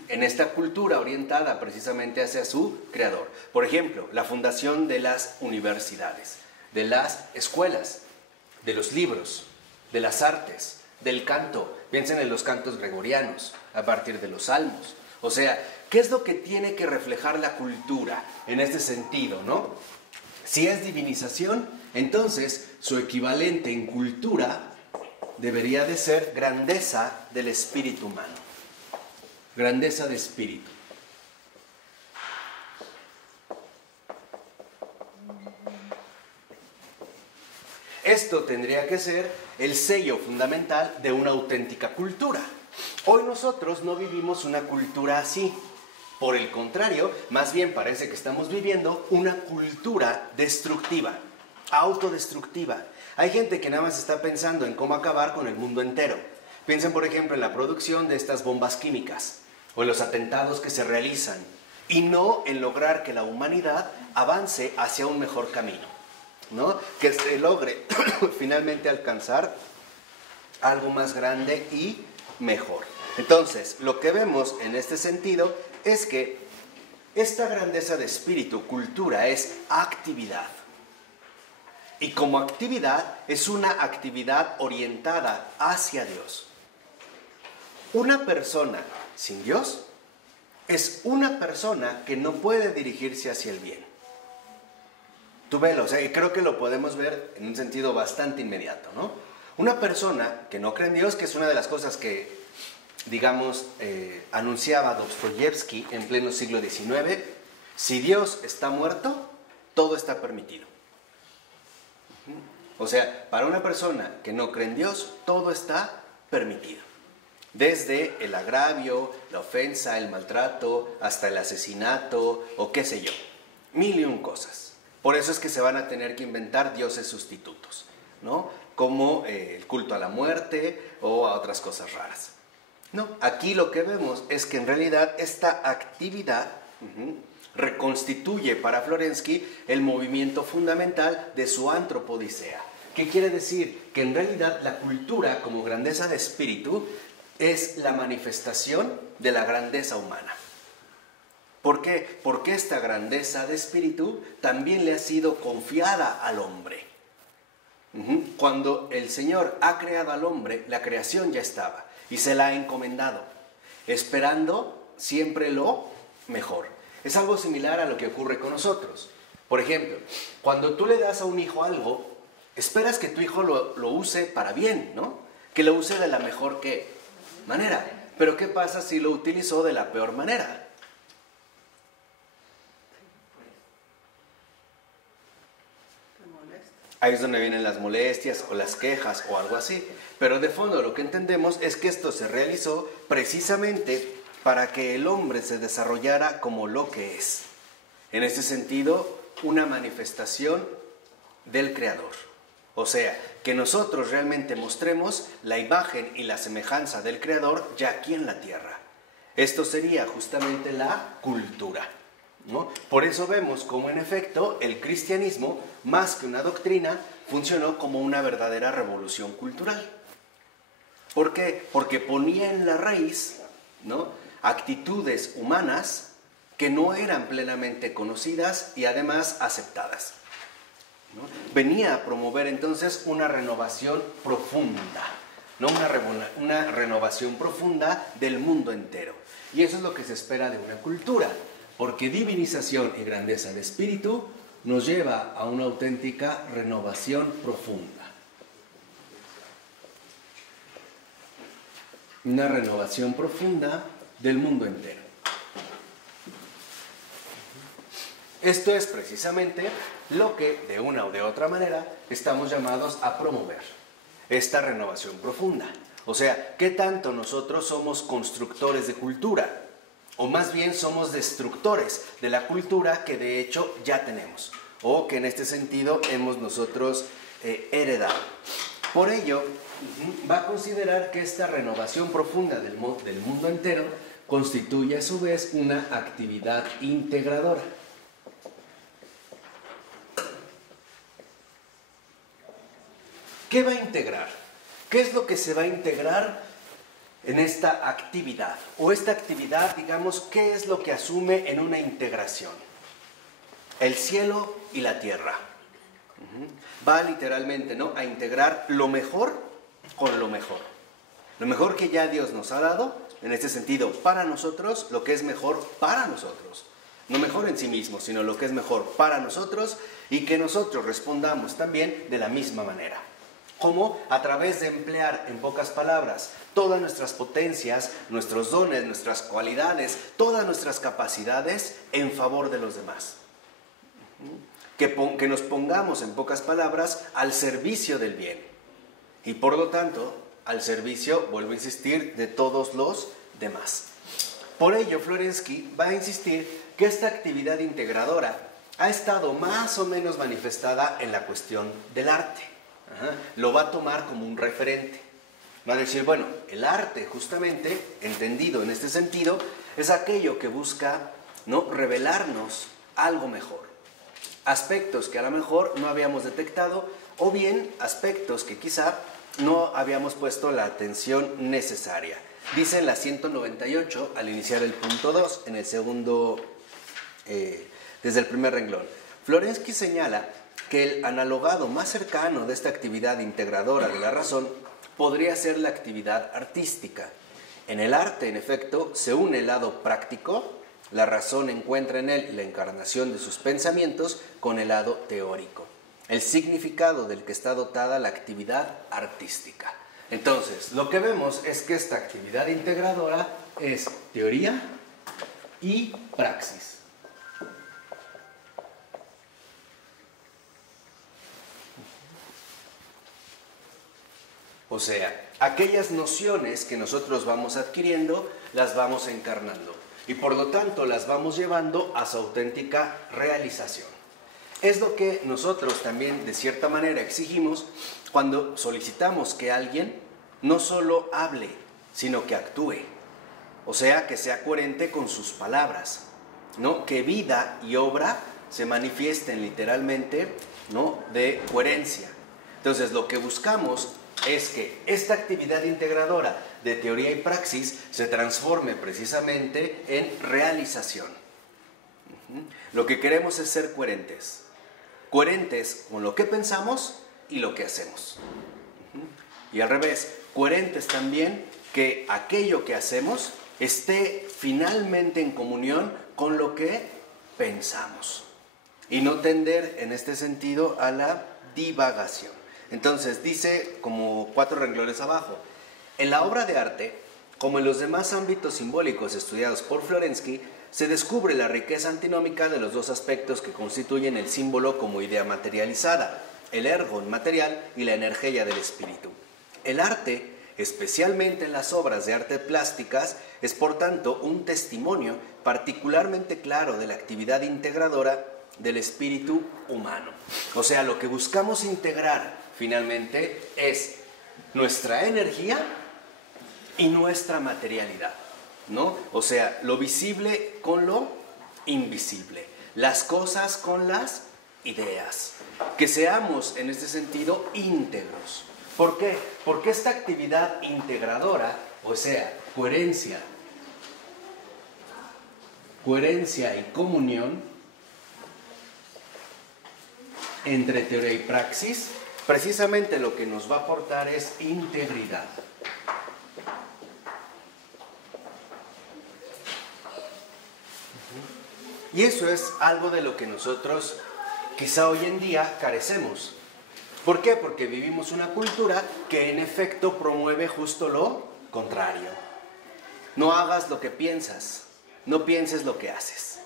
En esta cultura orientada precisamente hacia su creador. Por ejemplo, la fundación de las universidades, de las escuelas, de los libros, de las artes, del canto. Piensen en los cantos gregorianos, a partir de los salmos. O sea, ¿qué es lo que tiene que reflejar la cultura en este sentido, no? Si es divinización, entonces su equivalente en cultura debería de ser grandeza del espíritu humano. Grandeza de espíritu. Esto tendría que ser el sello fundamental de una auténtica cultura. Hoy nosotros no vivimos una cultura así. Por el contrario, más bien parece que estamos viviendo una cultura destructiva, autodestructiva. Hay gente que nada más está pensando en cómo acabar con el mundo entero. Piensen, por ejemplo, en la producción de estas bombas químicas o en los atentados que se realizan y no en lograr que la humanidad avance hacia un mejor camino, ¿no? Que se logre finalmente alcanzar algo más grande y mejor. Entonces, lo que vemos en este sentido es que esta grandeza de espíritu, cultura, es actividad. Y como actividad, es una actividad orientada hacia Dios. Una persona sin Dios es una persona que no puede dirigirse hacia el bien. Tú velo, o sea, y creo que lo podemos ver en un sentido bastante inmediato, ¿no? Una persona que no cree en Dios, que es una de las cosas que, digamos, anunciaba Dostoyevsky en pleno siglo XIX, si Dios está muerto, todo está permitido. O sea, para una persona que no cree en Dios, todo está permitido. Desde el agravio, la ofensa, el maltrato, hasta el asesinato, o qué sé yo. 1001 cosas. Por eso es que se van a tener que inventar dioses sustitutos, ¿no? Como el culto a la muerte o a otras cosas raras. No, aquí lo que vemos es que en realidad esta actividad reconstituye para Florensky el movimiento fundamental de su antropodicea. ¿Qué quiere decir? Que en realidad la cultura como grandeza de espíritu es la manifestación de la grandeza humana. ¿Por qué? Porque esta grandeza de espíritu también le ha sido confiada al hombre. Cuando el Señor ha creado al hombre, la creación ya estaba y se la ha encomendado, esperando siempre lo mejor. Es algo similar a lo que ocurre con nosotros. Por ejemplo, cuando tú le das a un hijo algo, esperas que tu hijo lo use para bien, ¿no? Que lo use de la mejor manera. Pero ¿qué pasa si lo utilizó de la peor manera? Ahí es donde vienen las molestias o las quejas o algo así. Pero de fondo lo que entendemos es que esto se realizó precisamente para que el hombre se desarrollara como lo que es. En ese sentido, una manifestación del Creador. O sea, que nosotros realmente mostremos la imagen y la semejanza del Creador ya aquí en la tierra. Esto sería justamente la cultura, ¿no? Por eso vemos cómo en efecto el cristianismo, más que una doctrina, funcionó como una verdadera revolución cultural. ¿Por qué? Porque ponía en la raíz, ¿no?, actitudes humanas que no eran plenamente conocidas y además aceptadas, ¿no? Venía a promover entonces una renovación profunda, ¿no? Una renovación profunda del mundo entero. Y eso es lo que se espera de una cultura, porque divinización y grandeza de espíritu nos lleva a una auténtica renovación profunda. Una renovación profunda del mundo entero. Esto es precisamente lo que, de una o de otra manera, estamos llamados a promover. Esta renovación profunda. O sea, ¿qué tanto nosotros somos constructores de cultura? O más bien somos destructores de la cultura que de hecho ya tenemos. O que en este sentido hemos nosotros heredado. Por ello, va a considerar que esta renovación profunda del mundo entero constituye a su vez una actividad integradora. ¿Qué va a integrar? ¿Qué es lo que se va a integrar en esta actividad? O esta actividad, digamos, ¿qué es lo que asume en una integración? El cielo y la tierra. Va literalmente, ¿no?, a integrar lo mejor con lo mejor. Lo mejor que ya Dios nos ha dado, en este sentido, para nosotros, lo que es mejor para nosotros. No mejor en sí mismo, sino lo que es mejor para nosotros y que nosotros respondamos también de la misma manera. Como a través de emplear, en pocas palabras, todas nuestras potencias, nuestros dones, nuestras cualidades, todas nuestras capacidades en favor de los demás. Que nos pongamos, en pocas palabras, al servicio del bien. Y por lo tanto, al servicio, vuelvo a insistir, de todos los demás. Por ello, Florensky va a insistir que esta actividad integradora ha estado más o menos manifestada en la cuestión del arte. Lo va a tomar como un referente. Va a decir, bueno, el arte justamente, entendido en este sentido, es aquello que busca, ¿no?, revelarnos algo mejor. Aspectos que a lo mejor no habíamos detectado, o bien aspectos que quizá no habíamos puesto la atención necesaria. Dice en la 198, al iniciar el punto 2, en el segundo, desde el primer renglón, Florensky señala que el analogado más cercano de esta actividad integradora de la razón podría ser la actividad artística. En el arte, en efecto, se une el lado práctico, la razón encuentra en él la encarnación de sus pensamientos con el lado teórico, el significado del que está dotada la actividad artística. Entonces, lo que vemos es que esta actividad integradora es teoría y praxis. O sea, aquellas nociones que nosotros vamos adquiriendo, las vamos encarnando. Y por lo tanto, las vamos llevando a su auténtica realización. Es lo que nosotros también, de cierta manera, exigimos cuando solicitamos que alguien no solo hable, sino que actúe. O sea, que sea coherente con sus palabras, ¿no? Que vida y obra se manifiesten literalmente, ¿no? De coherencia. Entonces, lo que buscamos es que esta actividad integradora de teoría y praxis se transforme precisamente en realización. Lo que queremos es ser coherentes. Coherentes con lo que pensamos y lo que hacemos. Y al revés, coherentes también que aquello que hacemos esté finalmente en comunión con lo que pensamos. Y no tender en este sentido a la divagación. Entonces dice como 4 renglones abajo, en la obra de arte, como en los demás ámbitos simbólicos estudiados por Florensky, se descubre la riqueza antinómica de los dos aspectos que constituyen el símbolo como idea materializada, el ergon material y la energía del espíritu. El arte, especialmente en las obras de arte plásticas, es por tanto un testimonio particularmente claro de la actividad integradora del espíritu humano. O sea, lo que buscamos integrar finalmente es nuestra energía y nuestra materialidad, ¿no? O sea, lo visible con lo invisible, las cosas con las ideas, que seamos en este sentido íntegros. ¿Por qué? Porque esta actividad integradora, o sea, coherencia y comunión entre teoría y praxis, precisamente lo que nos va a aportar es integridad. Y eso es algo de lo que nosotros quizá hoy en día carecemos. ¿Por qué? Porque vivimos una cultura que en efecto promueve justo lo contrario. No hagas lo que piensas, no pienses lo que haces.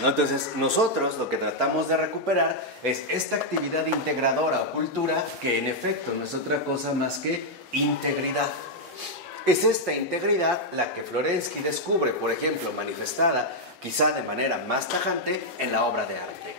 ¿No? Entonces nosotros lo que tratamos de recuperar es esta actividad integradora o cultura que en efecto no es otra cosa más que integridad. Es esta integridad la que Florensky descubre, por ejemplo, manifestada quizá de manera más tajante en la obra de arte.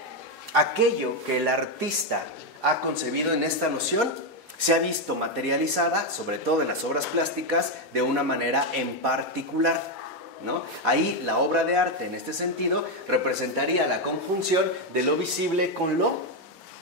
Aquello que el artista ha concebido en esta noción se ha visto materializada, sobre todo en las obras plásticas, de una manera en particular, ¿no? Ahí la obra de arte en este sentido representaría la conjunción de lo visible con lo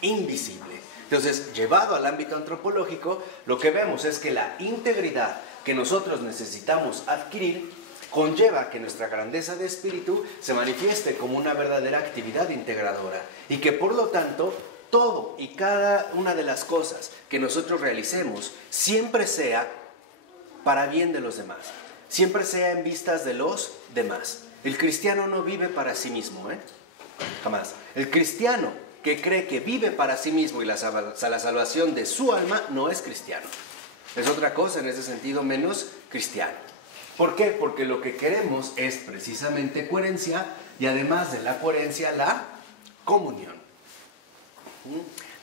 invisible. Entonces, llevado al ámbito antropológico, lo que vemos es que la integridad que nosotros necesitamos adquirir conlleva que nuestra grandeza de espíritu se manifieste como una verdadera actividad integradora y que por lo tanto todo y cada una de las cosas que nosotros realicemos siempre sea para bien de los demás. Siempre sea en vistas de los demás. El cristiano no vive para sí mismo, jamás. El cristiano que cree que vive para sí mismo y la salvación de su alma no es cristiano. Es otra cosa en ese sentido menos cristiano. ¿Por qué? Porque lo que queremos es precisamente coherencia y además de la coherencia la comunión.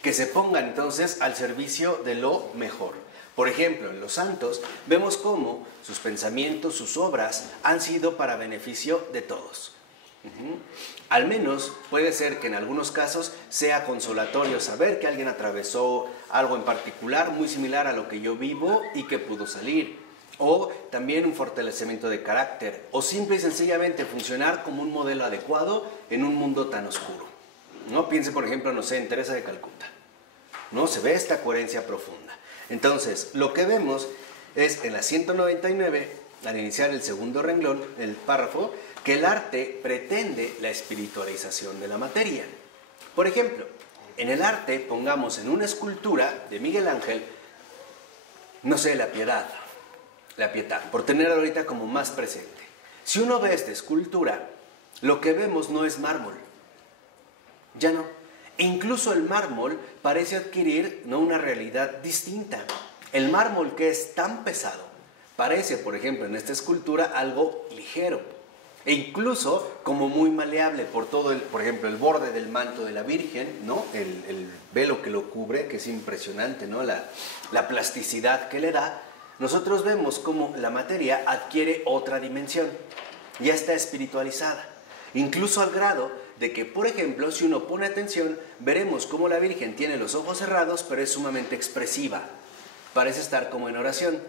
Que se ponga entonces al servicio de lo mejor. Por ejemplo, en los santos vemos cómo sus pensamientos, sus obras han sido para beneficio de todos. Al menos puede ser que en algunos casos sea consolatorio saber que alguien atravesó algo en particular muy similar a lo que yo vivo y que pudo salir. O también un fortalecimiento de carácter. O simple y sencillamente funcionar como un modelo adecuado en un mundo tan oscuro. ¿No? Piense, por ejemplo, no sé, en Teresa de Calcuta. ¿No? Se ve esta coherencia profunda. Entonces, lo que vemos es en la 199, al iniciar el segundo renglón, el párrafo, que el arte pretende la espiritualización de la materia. Por ejemplo, en el arte, pongamos en una escultura de Miguel Ángel, no sé, la Piedad, por tener ahorita como más presente. Si uno ve esta escultura, lo que vemos no es mármol, ya no. E incluso el mármol parece adquirir, ¿no?, una realidad distinta. El mármol, que es tan pesado, parece, por ejemplo, en esta escultura algo ligero e incluso como muy maleable por todo por ejemplo, el borde del manto de la Virgen, ¿no?, el velo que lo cubre, que es impresionante, ¿no?, la plasticidad que le da. Nosotros vemos cómo la materia adquiere otra dimensión, ya está espiritualizada, incluso al grado de que, por ejemplo, si uno pone atención, veremos cómo la Virgen tiene los ojos cerrados, pero es sumamente expresiva, parece estar como en oración.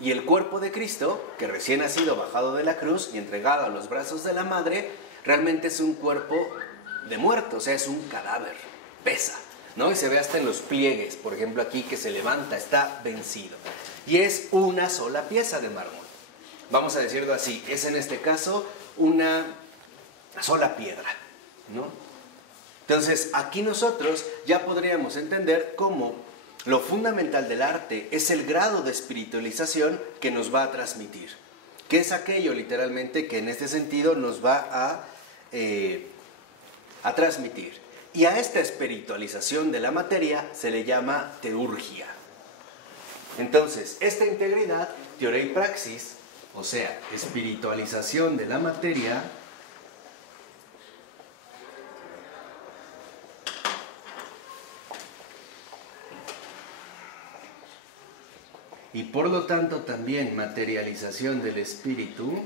Y el cuerpo de Cristo, que recién ha sido bajado de la cruz y entregado a los brazos de la Madre, realmente es un cuerpo de muerto, o sea, es un cadáver, pesa, ¿no? Y se ve hasta en los pliegues, por ejemplo, aquí, que se levanta, está vencido. Y es una sola pieza de mármol, vamos a decirlo así, es en este caso una sola piedra, ¿no? Entonces, aquí nosotros ya podríamos entender cómo lo fundamental del arte es el grado de espiritualización que nos va a transmitir, que es aquello literalmente que en este sentido nos va a transmitir. Y a esta espiritualización de la materia se le llama teurgia. Entonces, esta integridad, teoría y praxis, o sea, espiritualización de la materia, y por lo tanto también materialización del espíritu,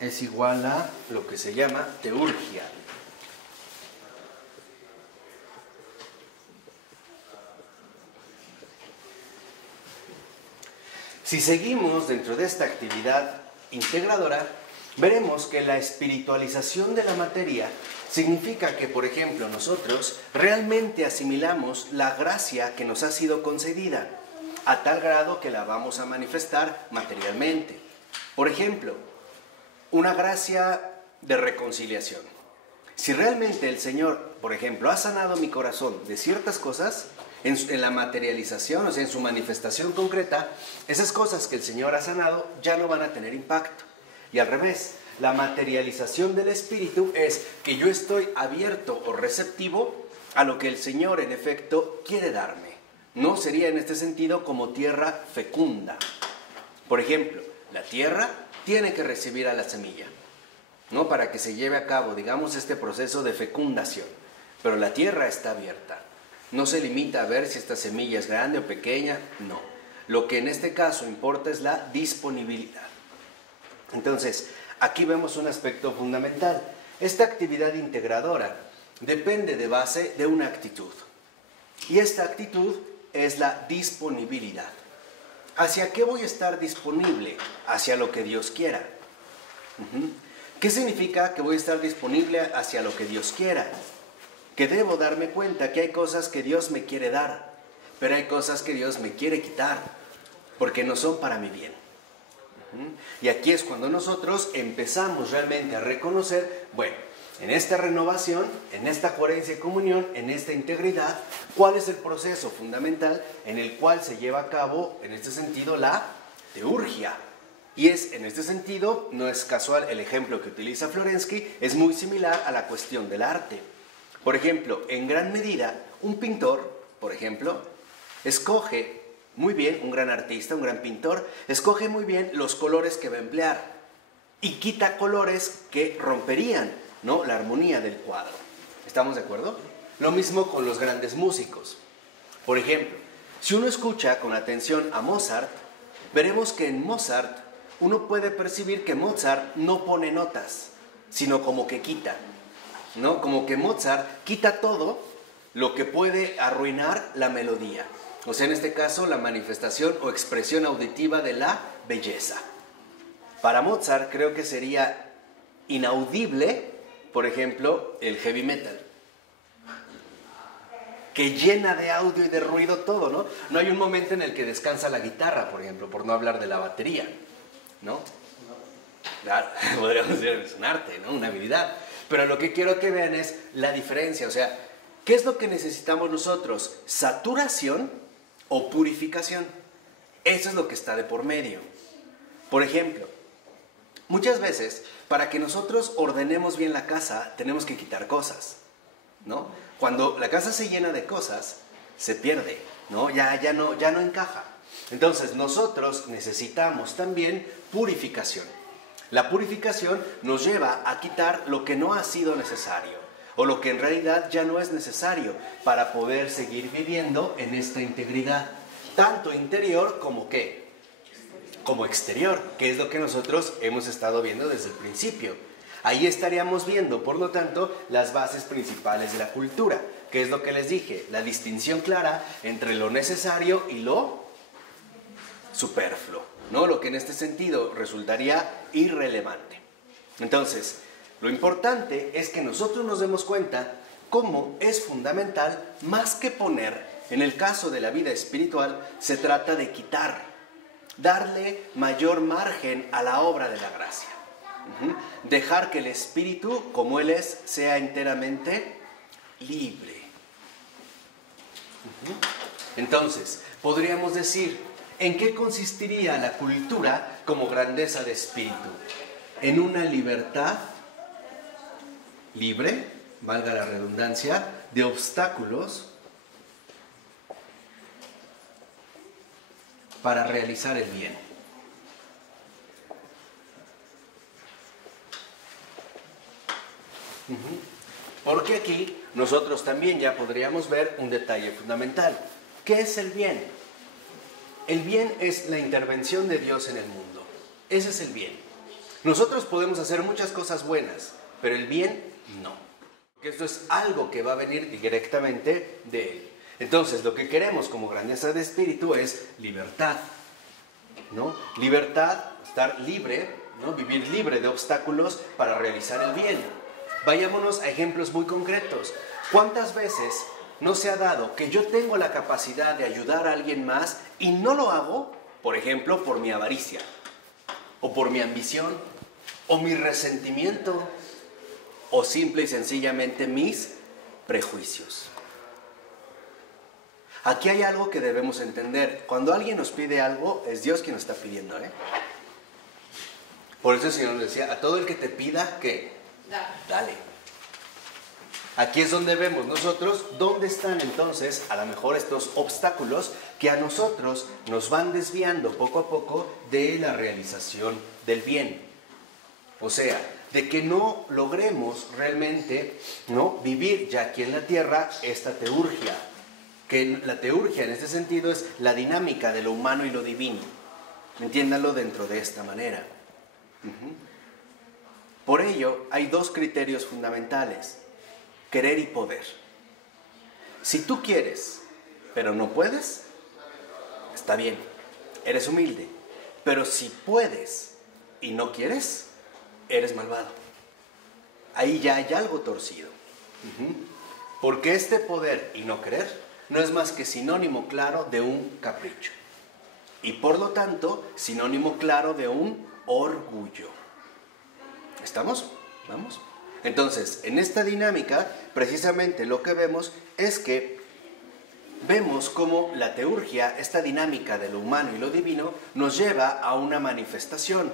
es igual a lo que se llama teurgia. Si seguimos dentro de esta actividad integradora, veremos que la espiritualización de la materia significa que, por ejemplo, nosotros realmente asimilamos la gracia que nos ha sido concedida, a tal grado que la vamos a manifestar materialmente. Por ejemplo, una gracia de reconciliación. Si realmente el Señor, por ejemplo, ha sanado mi corazón de ciertas cosas, en la materialización, o sea, en su manifestación concreta, esas cosas que el Señor ha sanado ya no van a tener impacto. Y al revés, la materialización del espíritu es que yo estoy abierto o receptivo a lo que el Señor en efecto quiere darme. No sería en este sentido como tierra fecunda. Por ejemplo, la tierra tiene que recibir a la semilla, ¿no?, para que se lleve a cabo, digamos, este proceso de fecundación. Pero la tierra está abierta. No se limita a ver si esta semilla es grande o pequeña, no. Lo que en este caso importa es la disponibilidad. Entonces, aquí vemos un aspecto fundamental. Esta actividad integradora depende de base de una actitud. Y esta actitud es la disponibilidad. ¿Hacia qué voy a estar disponible? Hacia lo que Dios quiera. ¿Qué significa que voy a estar disponible hacia lo que Dios quiera? Que debo darme cuenta que hay cosas que Dios me quiere dar, pero hay cosas que Dios me quiere quitar, porque no son para mi bien. Y aquí es cuando nosotros empezamos realmente a reconocer, bueno, en esta renovación, en esta coherencia y comunión, en esta integridad, ¿cuál es el proceso fundamental en el cual se lleva a cabo, en este sentido, la teurgia? Y es, en este sentido, no es casual el ejemplo que utiliza Florensky, es muy similar a la cuestión del arte. Por ejemplo, en gran medida, un pintor, por ejemplo, escoge muy bien, un gran artista, un gran pintor, escoge muy bien los colores que va a emplear y quita colores que romperían, ¿no?, la armonía del cuadro. ¿Estamos de acuerdo? Lo mismo con los grandes músicos. Por ejemplo, si uno escucha con atención a Mozart, veremos que en Mozart uno puede percibir que Mozart no pone notas, sino como que quita, ¿no? Como que Mozart quita todo lo que puede arruinar la melodía. O sea, en este caso, la manifestación o expresión auditiva de la belleza. Para Mozart creo que sería inaudible, por ejemplo, el heavy metal, que llena de audio y de ruido todo, ¿no? No hay un momento en el que descansa la guitarra, por ejemplo, por no hablar de la batería, ¿no? Claro, podríamos decir, es un arte, ¿no? Una habilidad. Pero lo que quiero que vean es la diferencia, o sea, ¿qué es lo que necesitamos nosotros? ¿Saturación o purificación? Eso es lo que está de por medio. Por ejemplo, muchas veces, para que nosotros ordenemos bien la casa, tenemos que quitar cosas, ¿no? Cuando la casa se llena de cosas, se pierde, ¿no? Ya no encaja. Entonces, nosotros necesitamos también purificación. La purificación nos lleva a quitar lo que no ha sido necesario, o lo que en realidad ya no es necesario, para poder seguir viviendo en esta integridad, tanto interior como ¿qué? Como exterior, que es lo que nosotros hemos estado viendo desde el principio. Ahí estaríamos viendo, por lo tanto, las bases principales de la cultura, que es lo que les dije, la distinción clara entre lo necesario y lo superfluo, ¿no? Lo que en este sentido resultaría irrelevante. Entonces, lo importante es que nosotros nos demos cuenta cómo es fundamental, más que poner, en el caso de la vida espiritual, se trata de quitar, darle mayor margen a la obra de la gracia. Dejar que el espíritu, como él es, sea enteramente libre. Entonces, podríamos decir, ¿en qué consistiría la cultura como grandeza de espíritu? En una libertad libre, valga la redundancia, de obstáculos para realizar el bien. Porque aquí nosotros también ya podríamos ver un detalle fundamental. ¿Qué es el bien? El bien es la intervención de Dios en el mundo. Ese es el bien. Nosotros podemos hacer muchas cosas buenas, pero el bien no. Porque esto es algo que va a venir directamente de Él. Entonces, lo que queremos como grandeza de espíritu es libertad, ¿no? Libertad, estar libre, ¿no? Vivir libre de obstáculos para realizar el bien. Vayámonos a ejemplos muy concretos. ¿Cuántas veces no se ha dado que yo tengo la capacidad de ayudar a alguien más y no lo hago, por ejemplo, por mi avaricia, o por mi ambición, o mi resentimiento, o simple y sencillamente mis prejuicios? Aquí hay algo que debemos entender. Cuando alguien nos pide algo, es Dios quien nos está pidiendo, ¿eh? Por eso el Señor nos decía, a todo el que te pida, ¿qué? Dale. Aquí es donde vemos nosotros dónde están entonces a lo mejor estos obstáculos que a nosotros nos van desviando poco a poco de la realización del bien. O sea, de que no logremos realmente, ¿no?, vivir ya aquí en la tierra esta teurgia. Que la teurgia en este sentido es la dinámica de lo humano y lo divino. Entiéndanlo dentro de esta manera. Por ello, hay dos criterios fundamentales: querer y poder. Si tú quieres, pero no puedes, está bien, eres humilde. Pero si puedes y no quieres, eres malvado. Ahí ya hay algo torcido. Porque este poder y no querer no es más que sinónimo claro de un capricho. Y por lo tanto, sinónimo claro de un orgullo. ¿Estamos? ¿Vamos? Entonces, en esta dinámica, precisamente lo que vemos es que vemos cómo la teurgia, esta dinámica de lo humano y lo divino, nos lleva a una manifestación.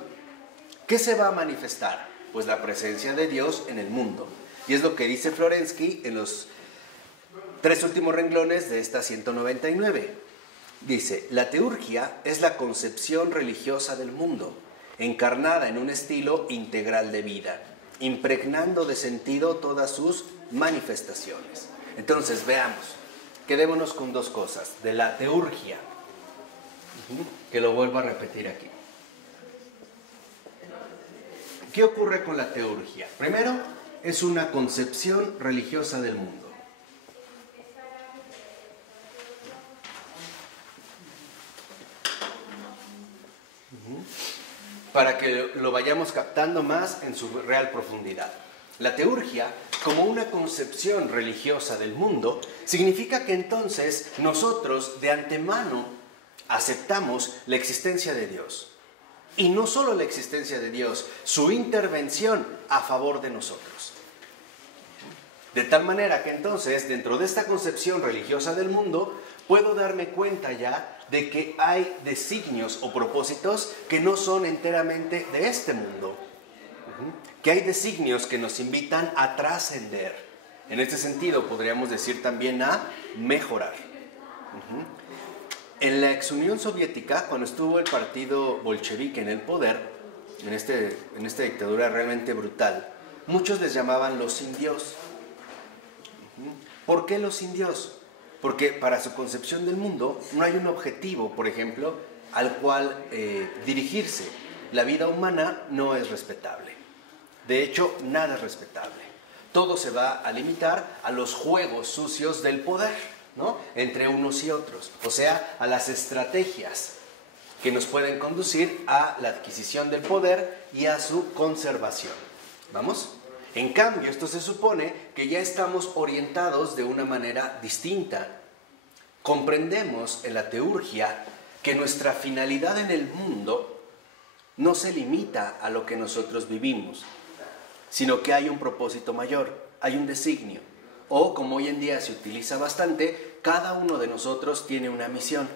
¿Qué se va a manifestar? Pues la presencia de Dios en el mundo. Y es lo que dice Florensky en los 3 últimos renglones de esta 199. Dice, la teurgia es la concepción religiosa del mundo, encarnada en un estilo integral de vida, impregnando de sentido todas sus manifestaciones. Entonces, veamos, quedémonos con dos cosas de la teurgia, que lo vuelvo a repetir aquí. ¿Qué ocurre con la teurgia? Primero, es una concepción religiosa del mundo. Para que lo vayamos captando más en su real profundidad. La teurgia, como una concepción religiosa del mundo, significa que entonces nosotros de antemano aceptamos la existencia de Dios. Y no solo la existencia de Dios, su intervención a favor de nosotros. De tal manera que entonces, dentro de esta concepción religiosa del mundo, puedo darme cuenta ya de que hay designios o propósitos que no son enteramente de este mundo. Que hay designios que nos invitan a trascender. En este sentido, podríamos decir también a mejorar. En la ex Unión Soviética, cuando estuvo el partido bolchevique en el poder, en esta dictadura realmente brutal, muchos les llamaban los sin Dios. ¿Por qué los sin Dios? Porque para su concepción del mundo no hay un objetivo, por ejemplo, al cual dirigirse. La vida humana no es respetable. De hecho, nada es respetable. Todo se va a limitar a los juegos sucios del poder, ¿no? Entre unos y otros. O sea, a las estrategias que nos pueden conducir a la adquisición del poder y a su conservación. ¿Vamos? En cambio, esto se supone que ya estamos orientados de una manera distinta. Comprendemos en la teurgia que nuestra finalidad en el mundo no se limita a lo que nosotros vivimos, sino que hay un propósito mayor, hay un designio. O, como hoy en día se utiliza bastante, cada uno de nosotros tiene una misión.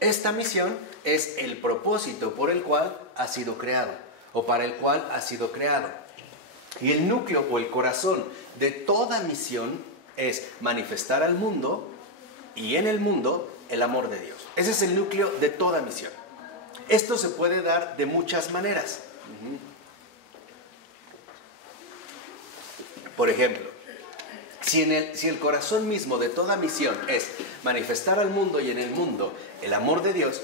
Esta misión es el propósito por el cual ha sido creado, o para el cual ha sido creado. Y el núcleo o el corazón de toda misión es manifestar al mundo y en el mundo el amor de Dios. Ese es el núcleo de toda misión. Esto se puede dar de muchas maneras. Por ejemplo, si el corazón mismo de toda misión es manifestar al mundo y en el mundo el amor de Dios,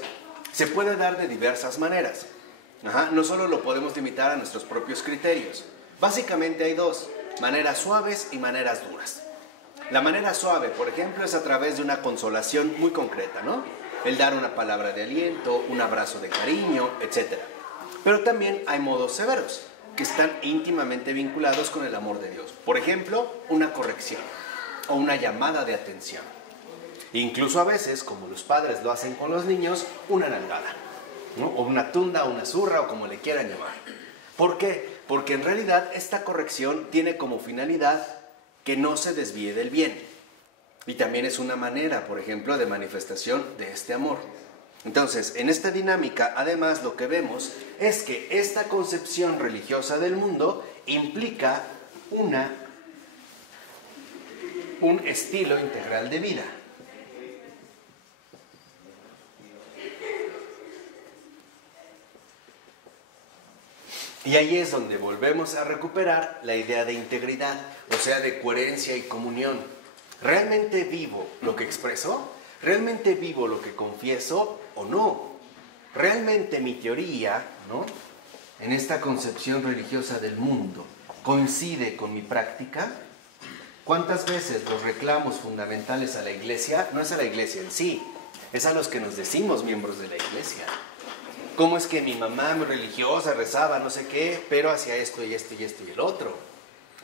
se puede dar de diversas maneras. No solo lo podemos limitar a nuestros propios criterios. Básicamente hay dos, maneras suaves y maneras duras. La manera suave, por ejemplo, es a través de una consolación muy concreta, ¿no? El dar una palabra de aliento, un abrazo de cariño, etc. Pero también hay modos severos, que están íntimamente vinculados con el amor de Dios. Por ejemplo, una corrección o una llamada de atención. Incluso a veces, como los padres lo hacen con los niños, una nalgada, ¿no? O una tunda, o una zurra, o como le quieran llamar. ¿Por qué? Porque en realidad esta corrección tiene como finalidad que no se desvíe del bien. Y también es una manera, por ejemplo, de manifestación de este amor. Entonces, en esta dinámica, además, lo que vemos es que esta concepción religiosa del mundo implica un estilo integral de vida. Y ahí es donde volvemos a recuperar la idea de integridad, o sea, de coherencia y comunión. ¿Realmente vivo lo que expreso? ¿Realmente vivo lo que confieso o no? ¿Realmente mi teoría, ¿no?, en esta concepción religiosa del mundo coincide con mi práctica? ¿Cuántas veces los reclamos fundamentales a la iglesia, no es a la iglesia en sí, es a los que nos decimos miembros de la iglesia? ¿Cómo es que mi mamá muy religiosa rezaba no sé qué, pero hacia esto y esto y esto y el otro?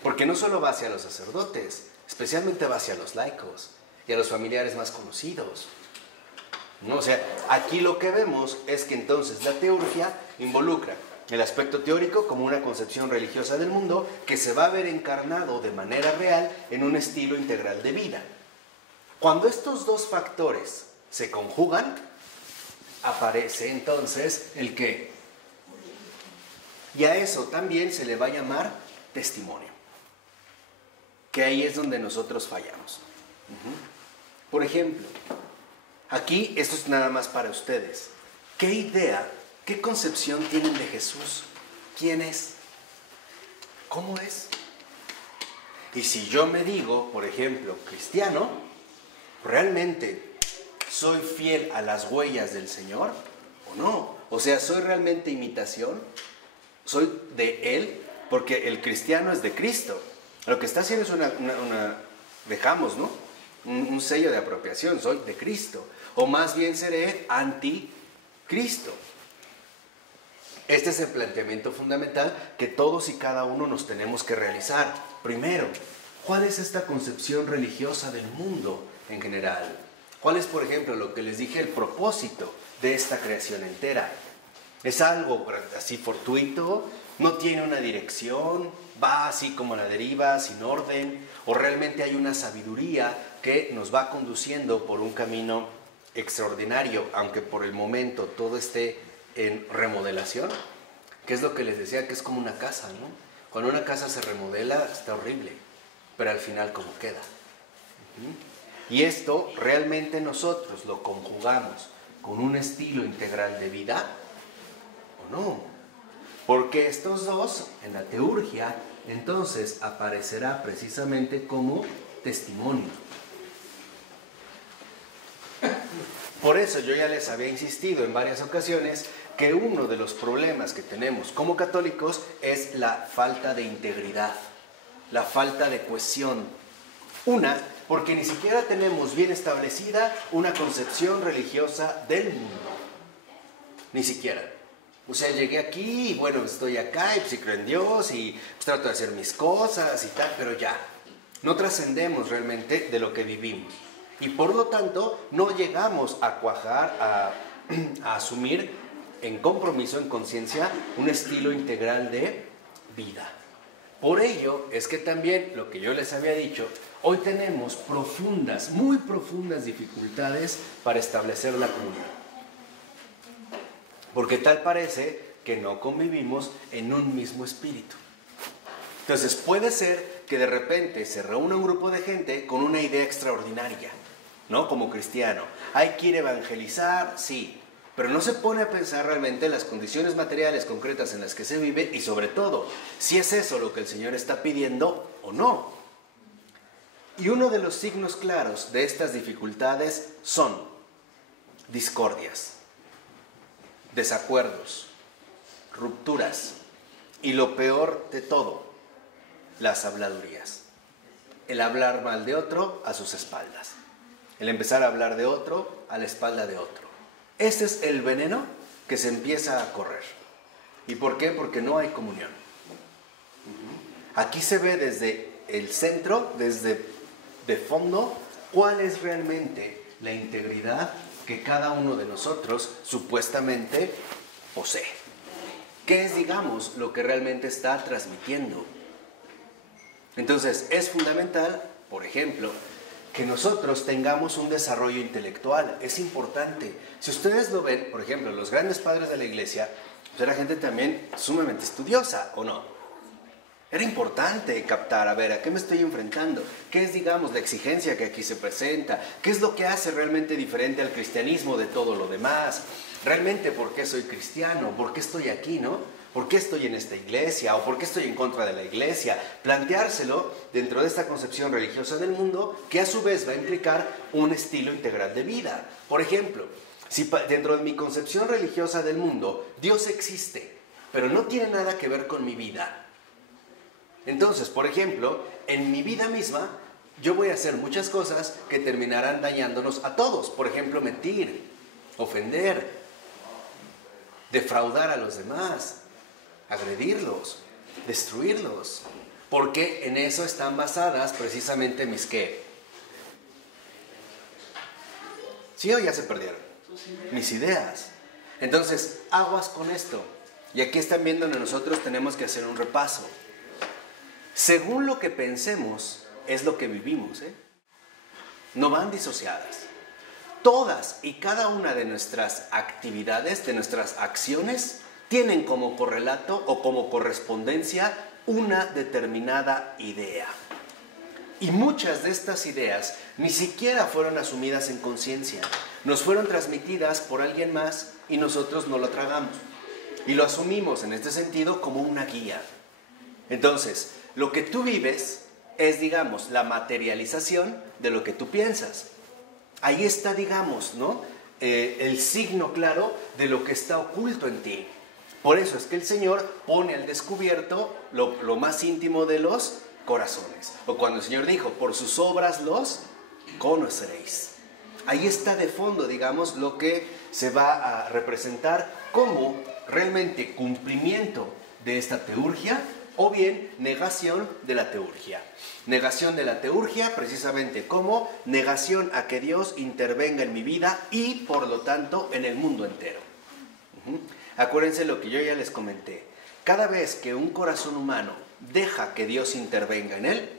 Porque no solo va hacia los sacerdotes, especialmente va hacia los laicos y a los familiares más conocidos, ¿no? O sea, aquí lo que vemos es que entonces la teurgia involucra el aspecto teórico como una concepción religiosa del mundo que se va a ver encarnado de manera real en un estilo integral de vida. Cuando estos dos factores se conjugan, aparece entonces el qué. Y a eso también se le va a llamar testimonio. Que ahí es donde nosotros fallamos. Por ejemplo, aquí esto es nada más para ustedes. ¿Qué idea, qué concepción tienen de Jesús? ¿Quién es? ¿Cómo es? Y si yo me digo, por ejemplo, cristiano, ¿realmente soy fiel a las huellas del Señor o no? O sea, ¿soy realmente imitación? ¿Soy de Él? Porque el cristiano es de Cristo. Lo que está haciendo es dejamos, ¿no?, un sello de apropiación, soy de Cristo. O más bien seré anticristo. Este es el planteamiento fundamental que todos y cada uno nos tenemos que realizar. Primero, ¿cuál es esta concepción religiosa del mundo en general? ¿Cuál es, por ejemplo, lo que les dije, el propósito de esta creación entera? ¿Es algo así fortuito? ¿No tiene una dirección? ¿Va así como a la deriva, sin orden? ¿O realmente hay una sabiduría que nos va conduciendo por un camino extraordinario, aunque por el momento todo esté en remodelación? Que es lo que les decía, que es como una casa, ¿no? Cuando una casa se remodela está horrible, pero al final ¿cómo queda? Y esto realmente nosotros lo conjugamos con un estilo integral de vida, ¿o no? Porque estos dos, en la teurgia, entonces aparecerá precisamente como testimonio. Por eso yo ya les había insistido en varias ocasiones que uno de los problemas que tenemos como católicos es la falta de integridad, la falta de cohesión. Una, porque ni siquiera tenemos bien establecida una concepción religiosa del mundo. Ni siquiera. O sea, llegué aquí y bueno, estoy acá y pues, creo en Dios y pues, trato de hacer mis cosas y tal, pero ya. No trascendemos realmente de lo que vivimos. Y por lo tanto, no llegamos a cuajar, a asumir en compromiso, en conciencia, un estilo integral de vida. Por ello es que también, lo que yo les había dicho, hoy tenemos profundas, muy profundas dificultades para establecer la comunión. Porque tal parece que no convivimos en un mismo espíritu. Entonces puede ser que de repente se reúna un grupo de gente con una idea extraordinaria, ¿no? Como cristiano. Hay que ir a evangelizar, sí, pero no se pone a pensar realmente en las condiciones materiales concretas en las que se vive y sobre todo, si es eso lo que el Señor está pidiendo o no. Y uno de los signos claros de estas dificultades son discordias, desacuerdos, rupturas y lo peor de todo, las habladurías. El hablar mal de otro a sus espaldas. El empezar a hablar de otro a la espalda de otro. Este es el veneno que se empieza a correr. ¿Y por qué? Porque no hay comunión. Aquí se ve desde el centro, desde de fondo, cuál es realmente la integridad que cada uno de nosotros supuestamente posee. ¿Qué es, digamos, lo que realmente está transmitiendo? Entonces, es fundamental, por ejemplo, que nosotros tengamos un desarrollo intelectual. Es importante. Si ustedes lo ven, por ejemplo, los grandes padres de la iglesia, pues era gente también sumamente estudiosa, ¿o no? Era importante captar, a ver, ¿a qué me estoy enfrentando? ¿Qué es, digamos, la exigencia que aquí se presenta? ¿Qué es lo que hace realmente diferente al cristianismo de todo lo demás? ¿Realmente por qué soy cristiano? ¿Por qué estoy aquí, no? ¿Por qué estoy en esta iglesia? ¿O por qué estoy en contra de la iglesia? Planteárselo dentro de esta concepción religiosa del mundo, que a su vez va a implicar un estilo integral de vida. Por ejemplo, si dentro de mi concepción religiosa del mundo, Dios existe, pero no tiene nada que ver con mi vida. Entonces, por ejemplo, en mi vida misma, yo voy a hacer muchas cosas que terminarán dañándonos a todos. Por ejemplo, mentir, ofender, defraudar a los demás, agredirlos, destruirlos. Porque en eso están basadas precisamente mis ¿qué? ¿Sí o ya se perdieron? Mis ideas. Entonces, aguas con esto. Y aquí están viendo que nosotros tenemos que hacer un repaso. Según lo que pensemos, es lo que vivimos, ¿eh? No van disociadas. Todas y cada una de nuestras actividades, de nuestras acciones, tienen como correlato o como correspondencia una determinada idea. Y muchas de estas ideas ni siquiera fueron asumidas en conciencia. Nos fueron transmitidas por alguien más y nosotros no lo tragamos. Y lo asumimos en este sentido como una guía. Entonces, lo que tú vives es, digamos, la materialización de lo que tú piensas. Ahí está, digamos, ¿no? El signo claro de lo que está oculto en ti. Por eso es que el Señor pone al descubierto lo más íntimo de los corazones. O cuando el Señor dijo, por sus obras los conoceréis. Ahí está de fondo, digamos, lo que se va a representar como realmente cumplimiento de esta teurgia o bien negación de la teurgia. Negación de la teurgia precisamente como negación a que Dios intervenga en mi vida y por lo tanto en el mundo entero. Acuérdense lo que yo ya les comenté. Cada vez que un corazón humano deja que Dios intervenga en él,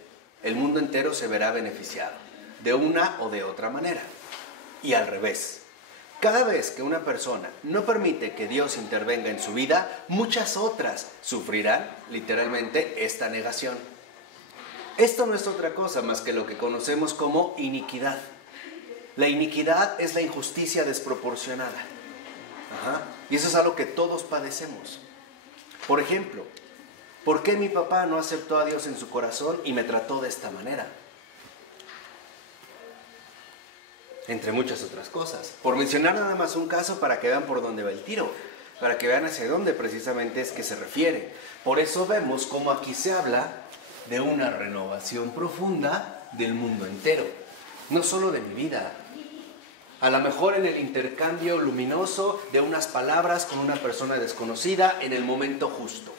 el mundo entero se verá beneficiado, de una o de otra manera. Y al revés. Cada vez que una persona no permite que Dios intervenga en su vida, muchas otras sufrirán literalmente esta negación. Esto no es otra cosa más que lo que conocemos como iniquidad. La iniquidad es la injusticia desproporcionada. Y eso es algo que todos padecemos. Por ejemplo, ¿por qué mi papá no aceptó a Dios en su corazón y me trató de esta manera? Entre muchas otras cosas. Por mencionar nada más un caso para que vean por dónde va el tiro, para que vean hacia dónde precisamente es que se refiere. Por eso vemos cómo aquí se habla de una renovación profunda del mundo entero, no solo de mi vida. A lo mejor en el intercambio luminoso de unas palabras con una persona desconocida en el momento justo.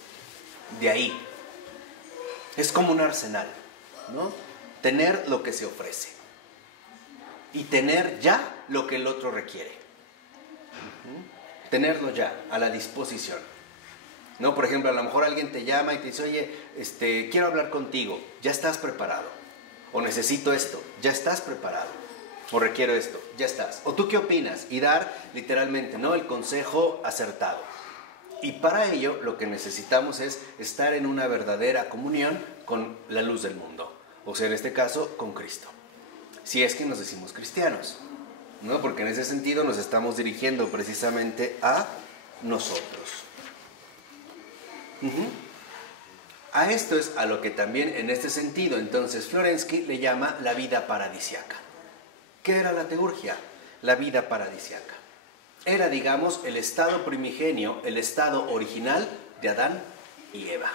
De ahí. Es como un arsenal, ¿no? Tener lo que se ofrece. Y tener ya lo que el otro requiere. Tenerlo ya, a la disposición. ¿No? Por ejemplo, a lo mejor alguien te llama y te dice, oye, quiero hablar contigo, ya estás preparado. O necesito esto, ya estás preparado. O requiero esto, ya estás. O tú qué opinas, y dar literalmente, ¿no?, el consejo acertado. Y para ello lo que necesitamos es estar en una verdadera comunión con la luz del mundo. O sea, en este caso, con Cristo. Si es que nos decimos cristianos, ¿no? Porque en ese sentido nos estamos dirigiendo precisamente a nosotros. A esto es a lo que también en este sentido entonces Florensky le llama la vida paradisiaca. ¿Qué era la teurgia? La vida paradisiaca. Era, digamos, el estado primigenio, el estado original de Adán y Eva.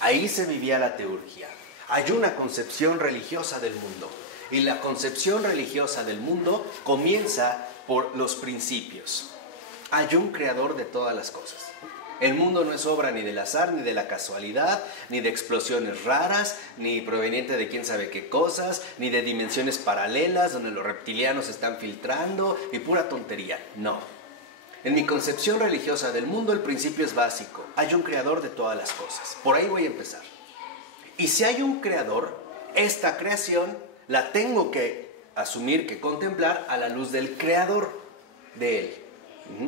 Ahí se vivía la teurgia. Hay una concepción religiosa del mundo. Y la concepción religiosa del mundo comienza por los principios. Hay un creador de todas las cosas. El mundo no es obra ni del azar, ni de la casualidad, ni de explosiones raras, ni proveniente de quién sabe qué cosas, ni de dimensiones paralelas donde los reptilianos están filtrando y pura tontería. No. En mi concepción religiosa del mundo el principio es básico. Hay un creador de todas las cosas. Por ahí voy a empezar. Y si hay un creador, esta creación la tengo que asumir, que contemplar a la luz del creador de él.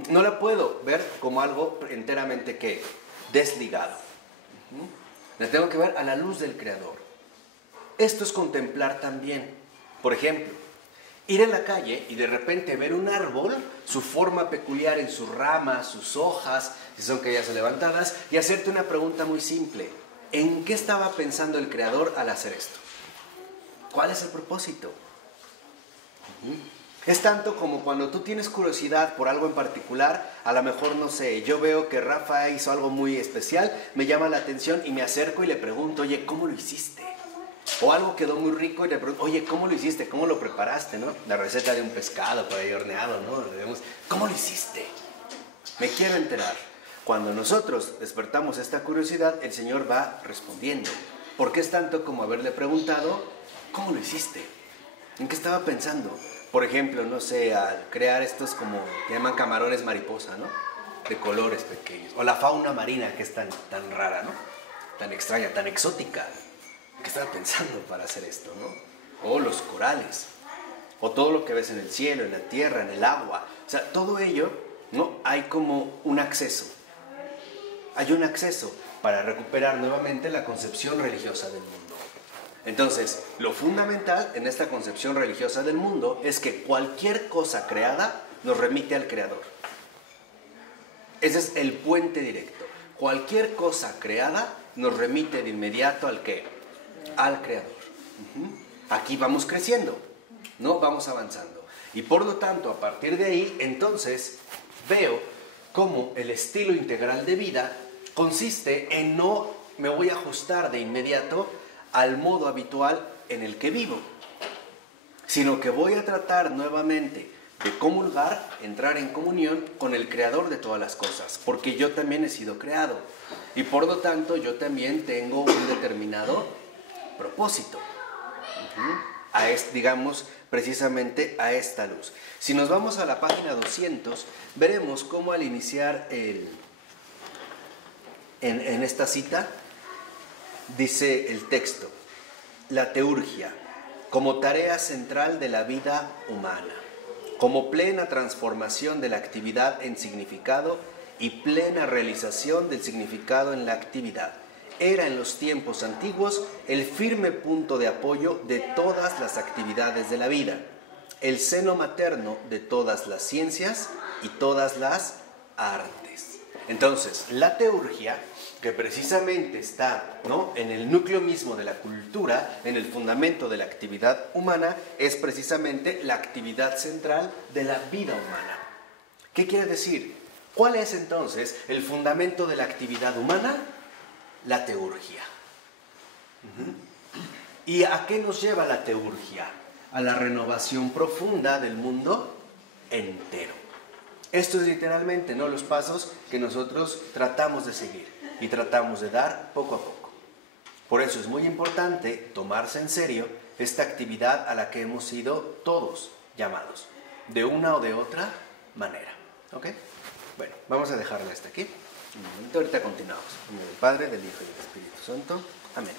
No la puedo ver como algo enteramente que desligado. La tengo que ver a la luz del creador. Esto es contemplar también. Por ejemplo, ir en la calle y de repente ver un árbol, su forma peculiar en sus ramas, sus hojas, si son caídas o levantadas, y hacerte una pregunta muy simple. ¿En qué estaba pensando el creador al hacer esto? ¿Cuál es el propósito? Es tanto como cuando tú tienes curiosidad por algo en particular, a lo mejor, no sé, yo veo que Rafa hizo algo muy especial, me llama la atención y me acerco y le pregunto, oye, ¿cómo lo hiciste? O algo quedó muy rico y le pregunto, oye, ¿cómo lo hiciste? ¿Cómo lo preparaste? ¿No? La receta de un pescado por ahí horneado, ¿no? ¿Cómo lo hiciste? Me quiero enterar. Cuando nosotros despertamos esta curiosidad, el Señor va respondiendo. Porque es tanto como haberle preguntado, ¿cómo lo hiciste? ¿En qué estaba pensando? Por ejemplo, no sé, al crear estos como, que llaman camarones mariposa, ¿no? De colores pequeños. O la fauna marina, que es tan rara, ¿no? Tan extraña, tan exótica. ¿Qué estaba pensando para hacer esto, no? O los corales. O todo lo que ves en el cielo, en la tierra, en el agua. O sea, todo ello, ¿no? Hay como un acceso. Hay un acceso para recuperar nuevamente la concepción religiosa del mundo. Entonces, lo fundamental en esta concepción religiosa del mundo es que cualquier cosa creada nos remite al Creador. Ese es el puente directo. Cualquier cosa creada nos remite de inmediato ¿al qué? Al Creador. Aquí vamos creciendo, ¿no? Vamos avanzando. Y por lo tanto, a partir de ahí, entonces, veo cómo el estilo integral de vida consiste en no me voy a ajustar de inmediato al modo habitual en el que vivo, sino que voy a tratar nuevamente de comulgar, entrar en comunión con el creador de todas las cosas, porque yo también he sido creado y por lo tanto yo también tengo un determinado propósito, digamos precisamente a esta luz. Si nos vamos a la página 200, veremos cómo al iniciar en esta cita, dice el texto: la teurgia, como tarea central de la vida humana, como plena transformación de la actividad en significado y plena realización del significado en la actividad, era en los tiempos antiguos el firme punto de apoyo de todas las actividades de la vida, el seno materno de todas las ciencias y todas las artes. Entonces, la teurgia, que precisamente está, ¿no?, en el núcleo mismo de la cultura, en el fundamento de la actividad humana, es precisamente la actividad central de la vida humana. ¿Qué quiere decir? ¿Cuál es entonces el fundamento de la actividad humana? La teurgia. ¿Y a qué nos lleva la teurgia? A la renovación profunda del mundo entero. Esto es literalmente, ¿no?, los pasos que nosotros tratamos de seguir y tratamos de dar poco a poco. Por eso es muy importante tomarse en serio esta actividad a la que hemos sido todos llamados, de una o de otra manera. ¿Ok? Bueno, vamos a dejarla hasta aquí. Un momento, ahorita continuamos. En nombre del Padre, del Hijo y del Espíritu Santo. Amén.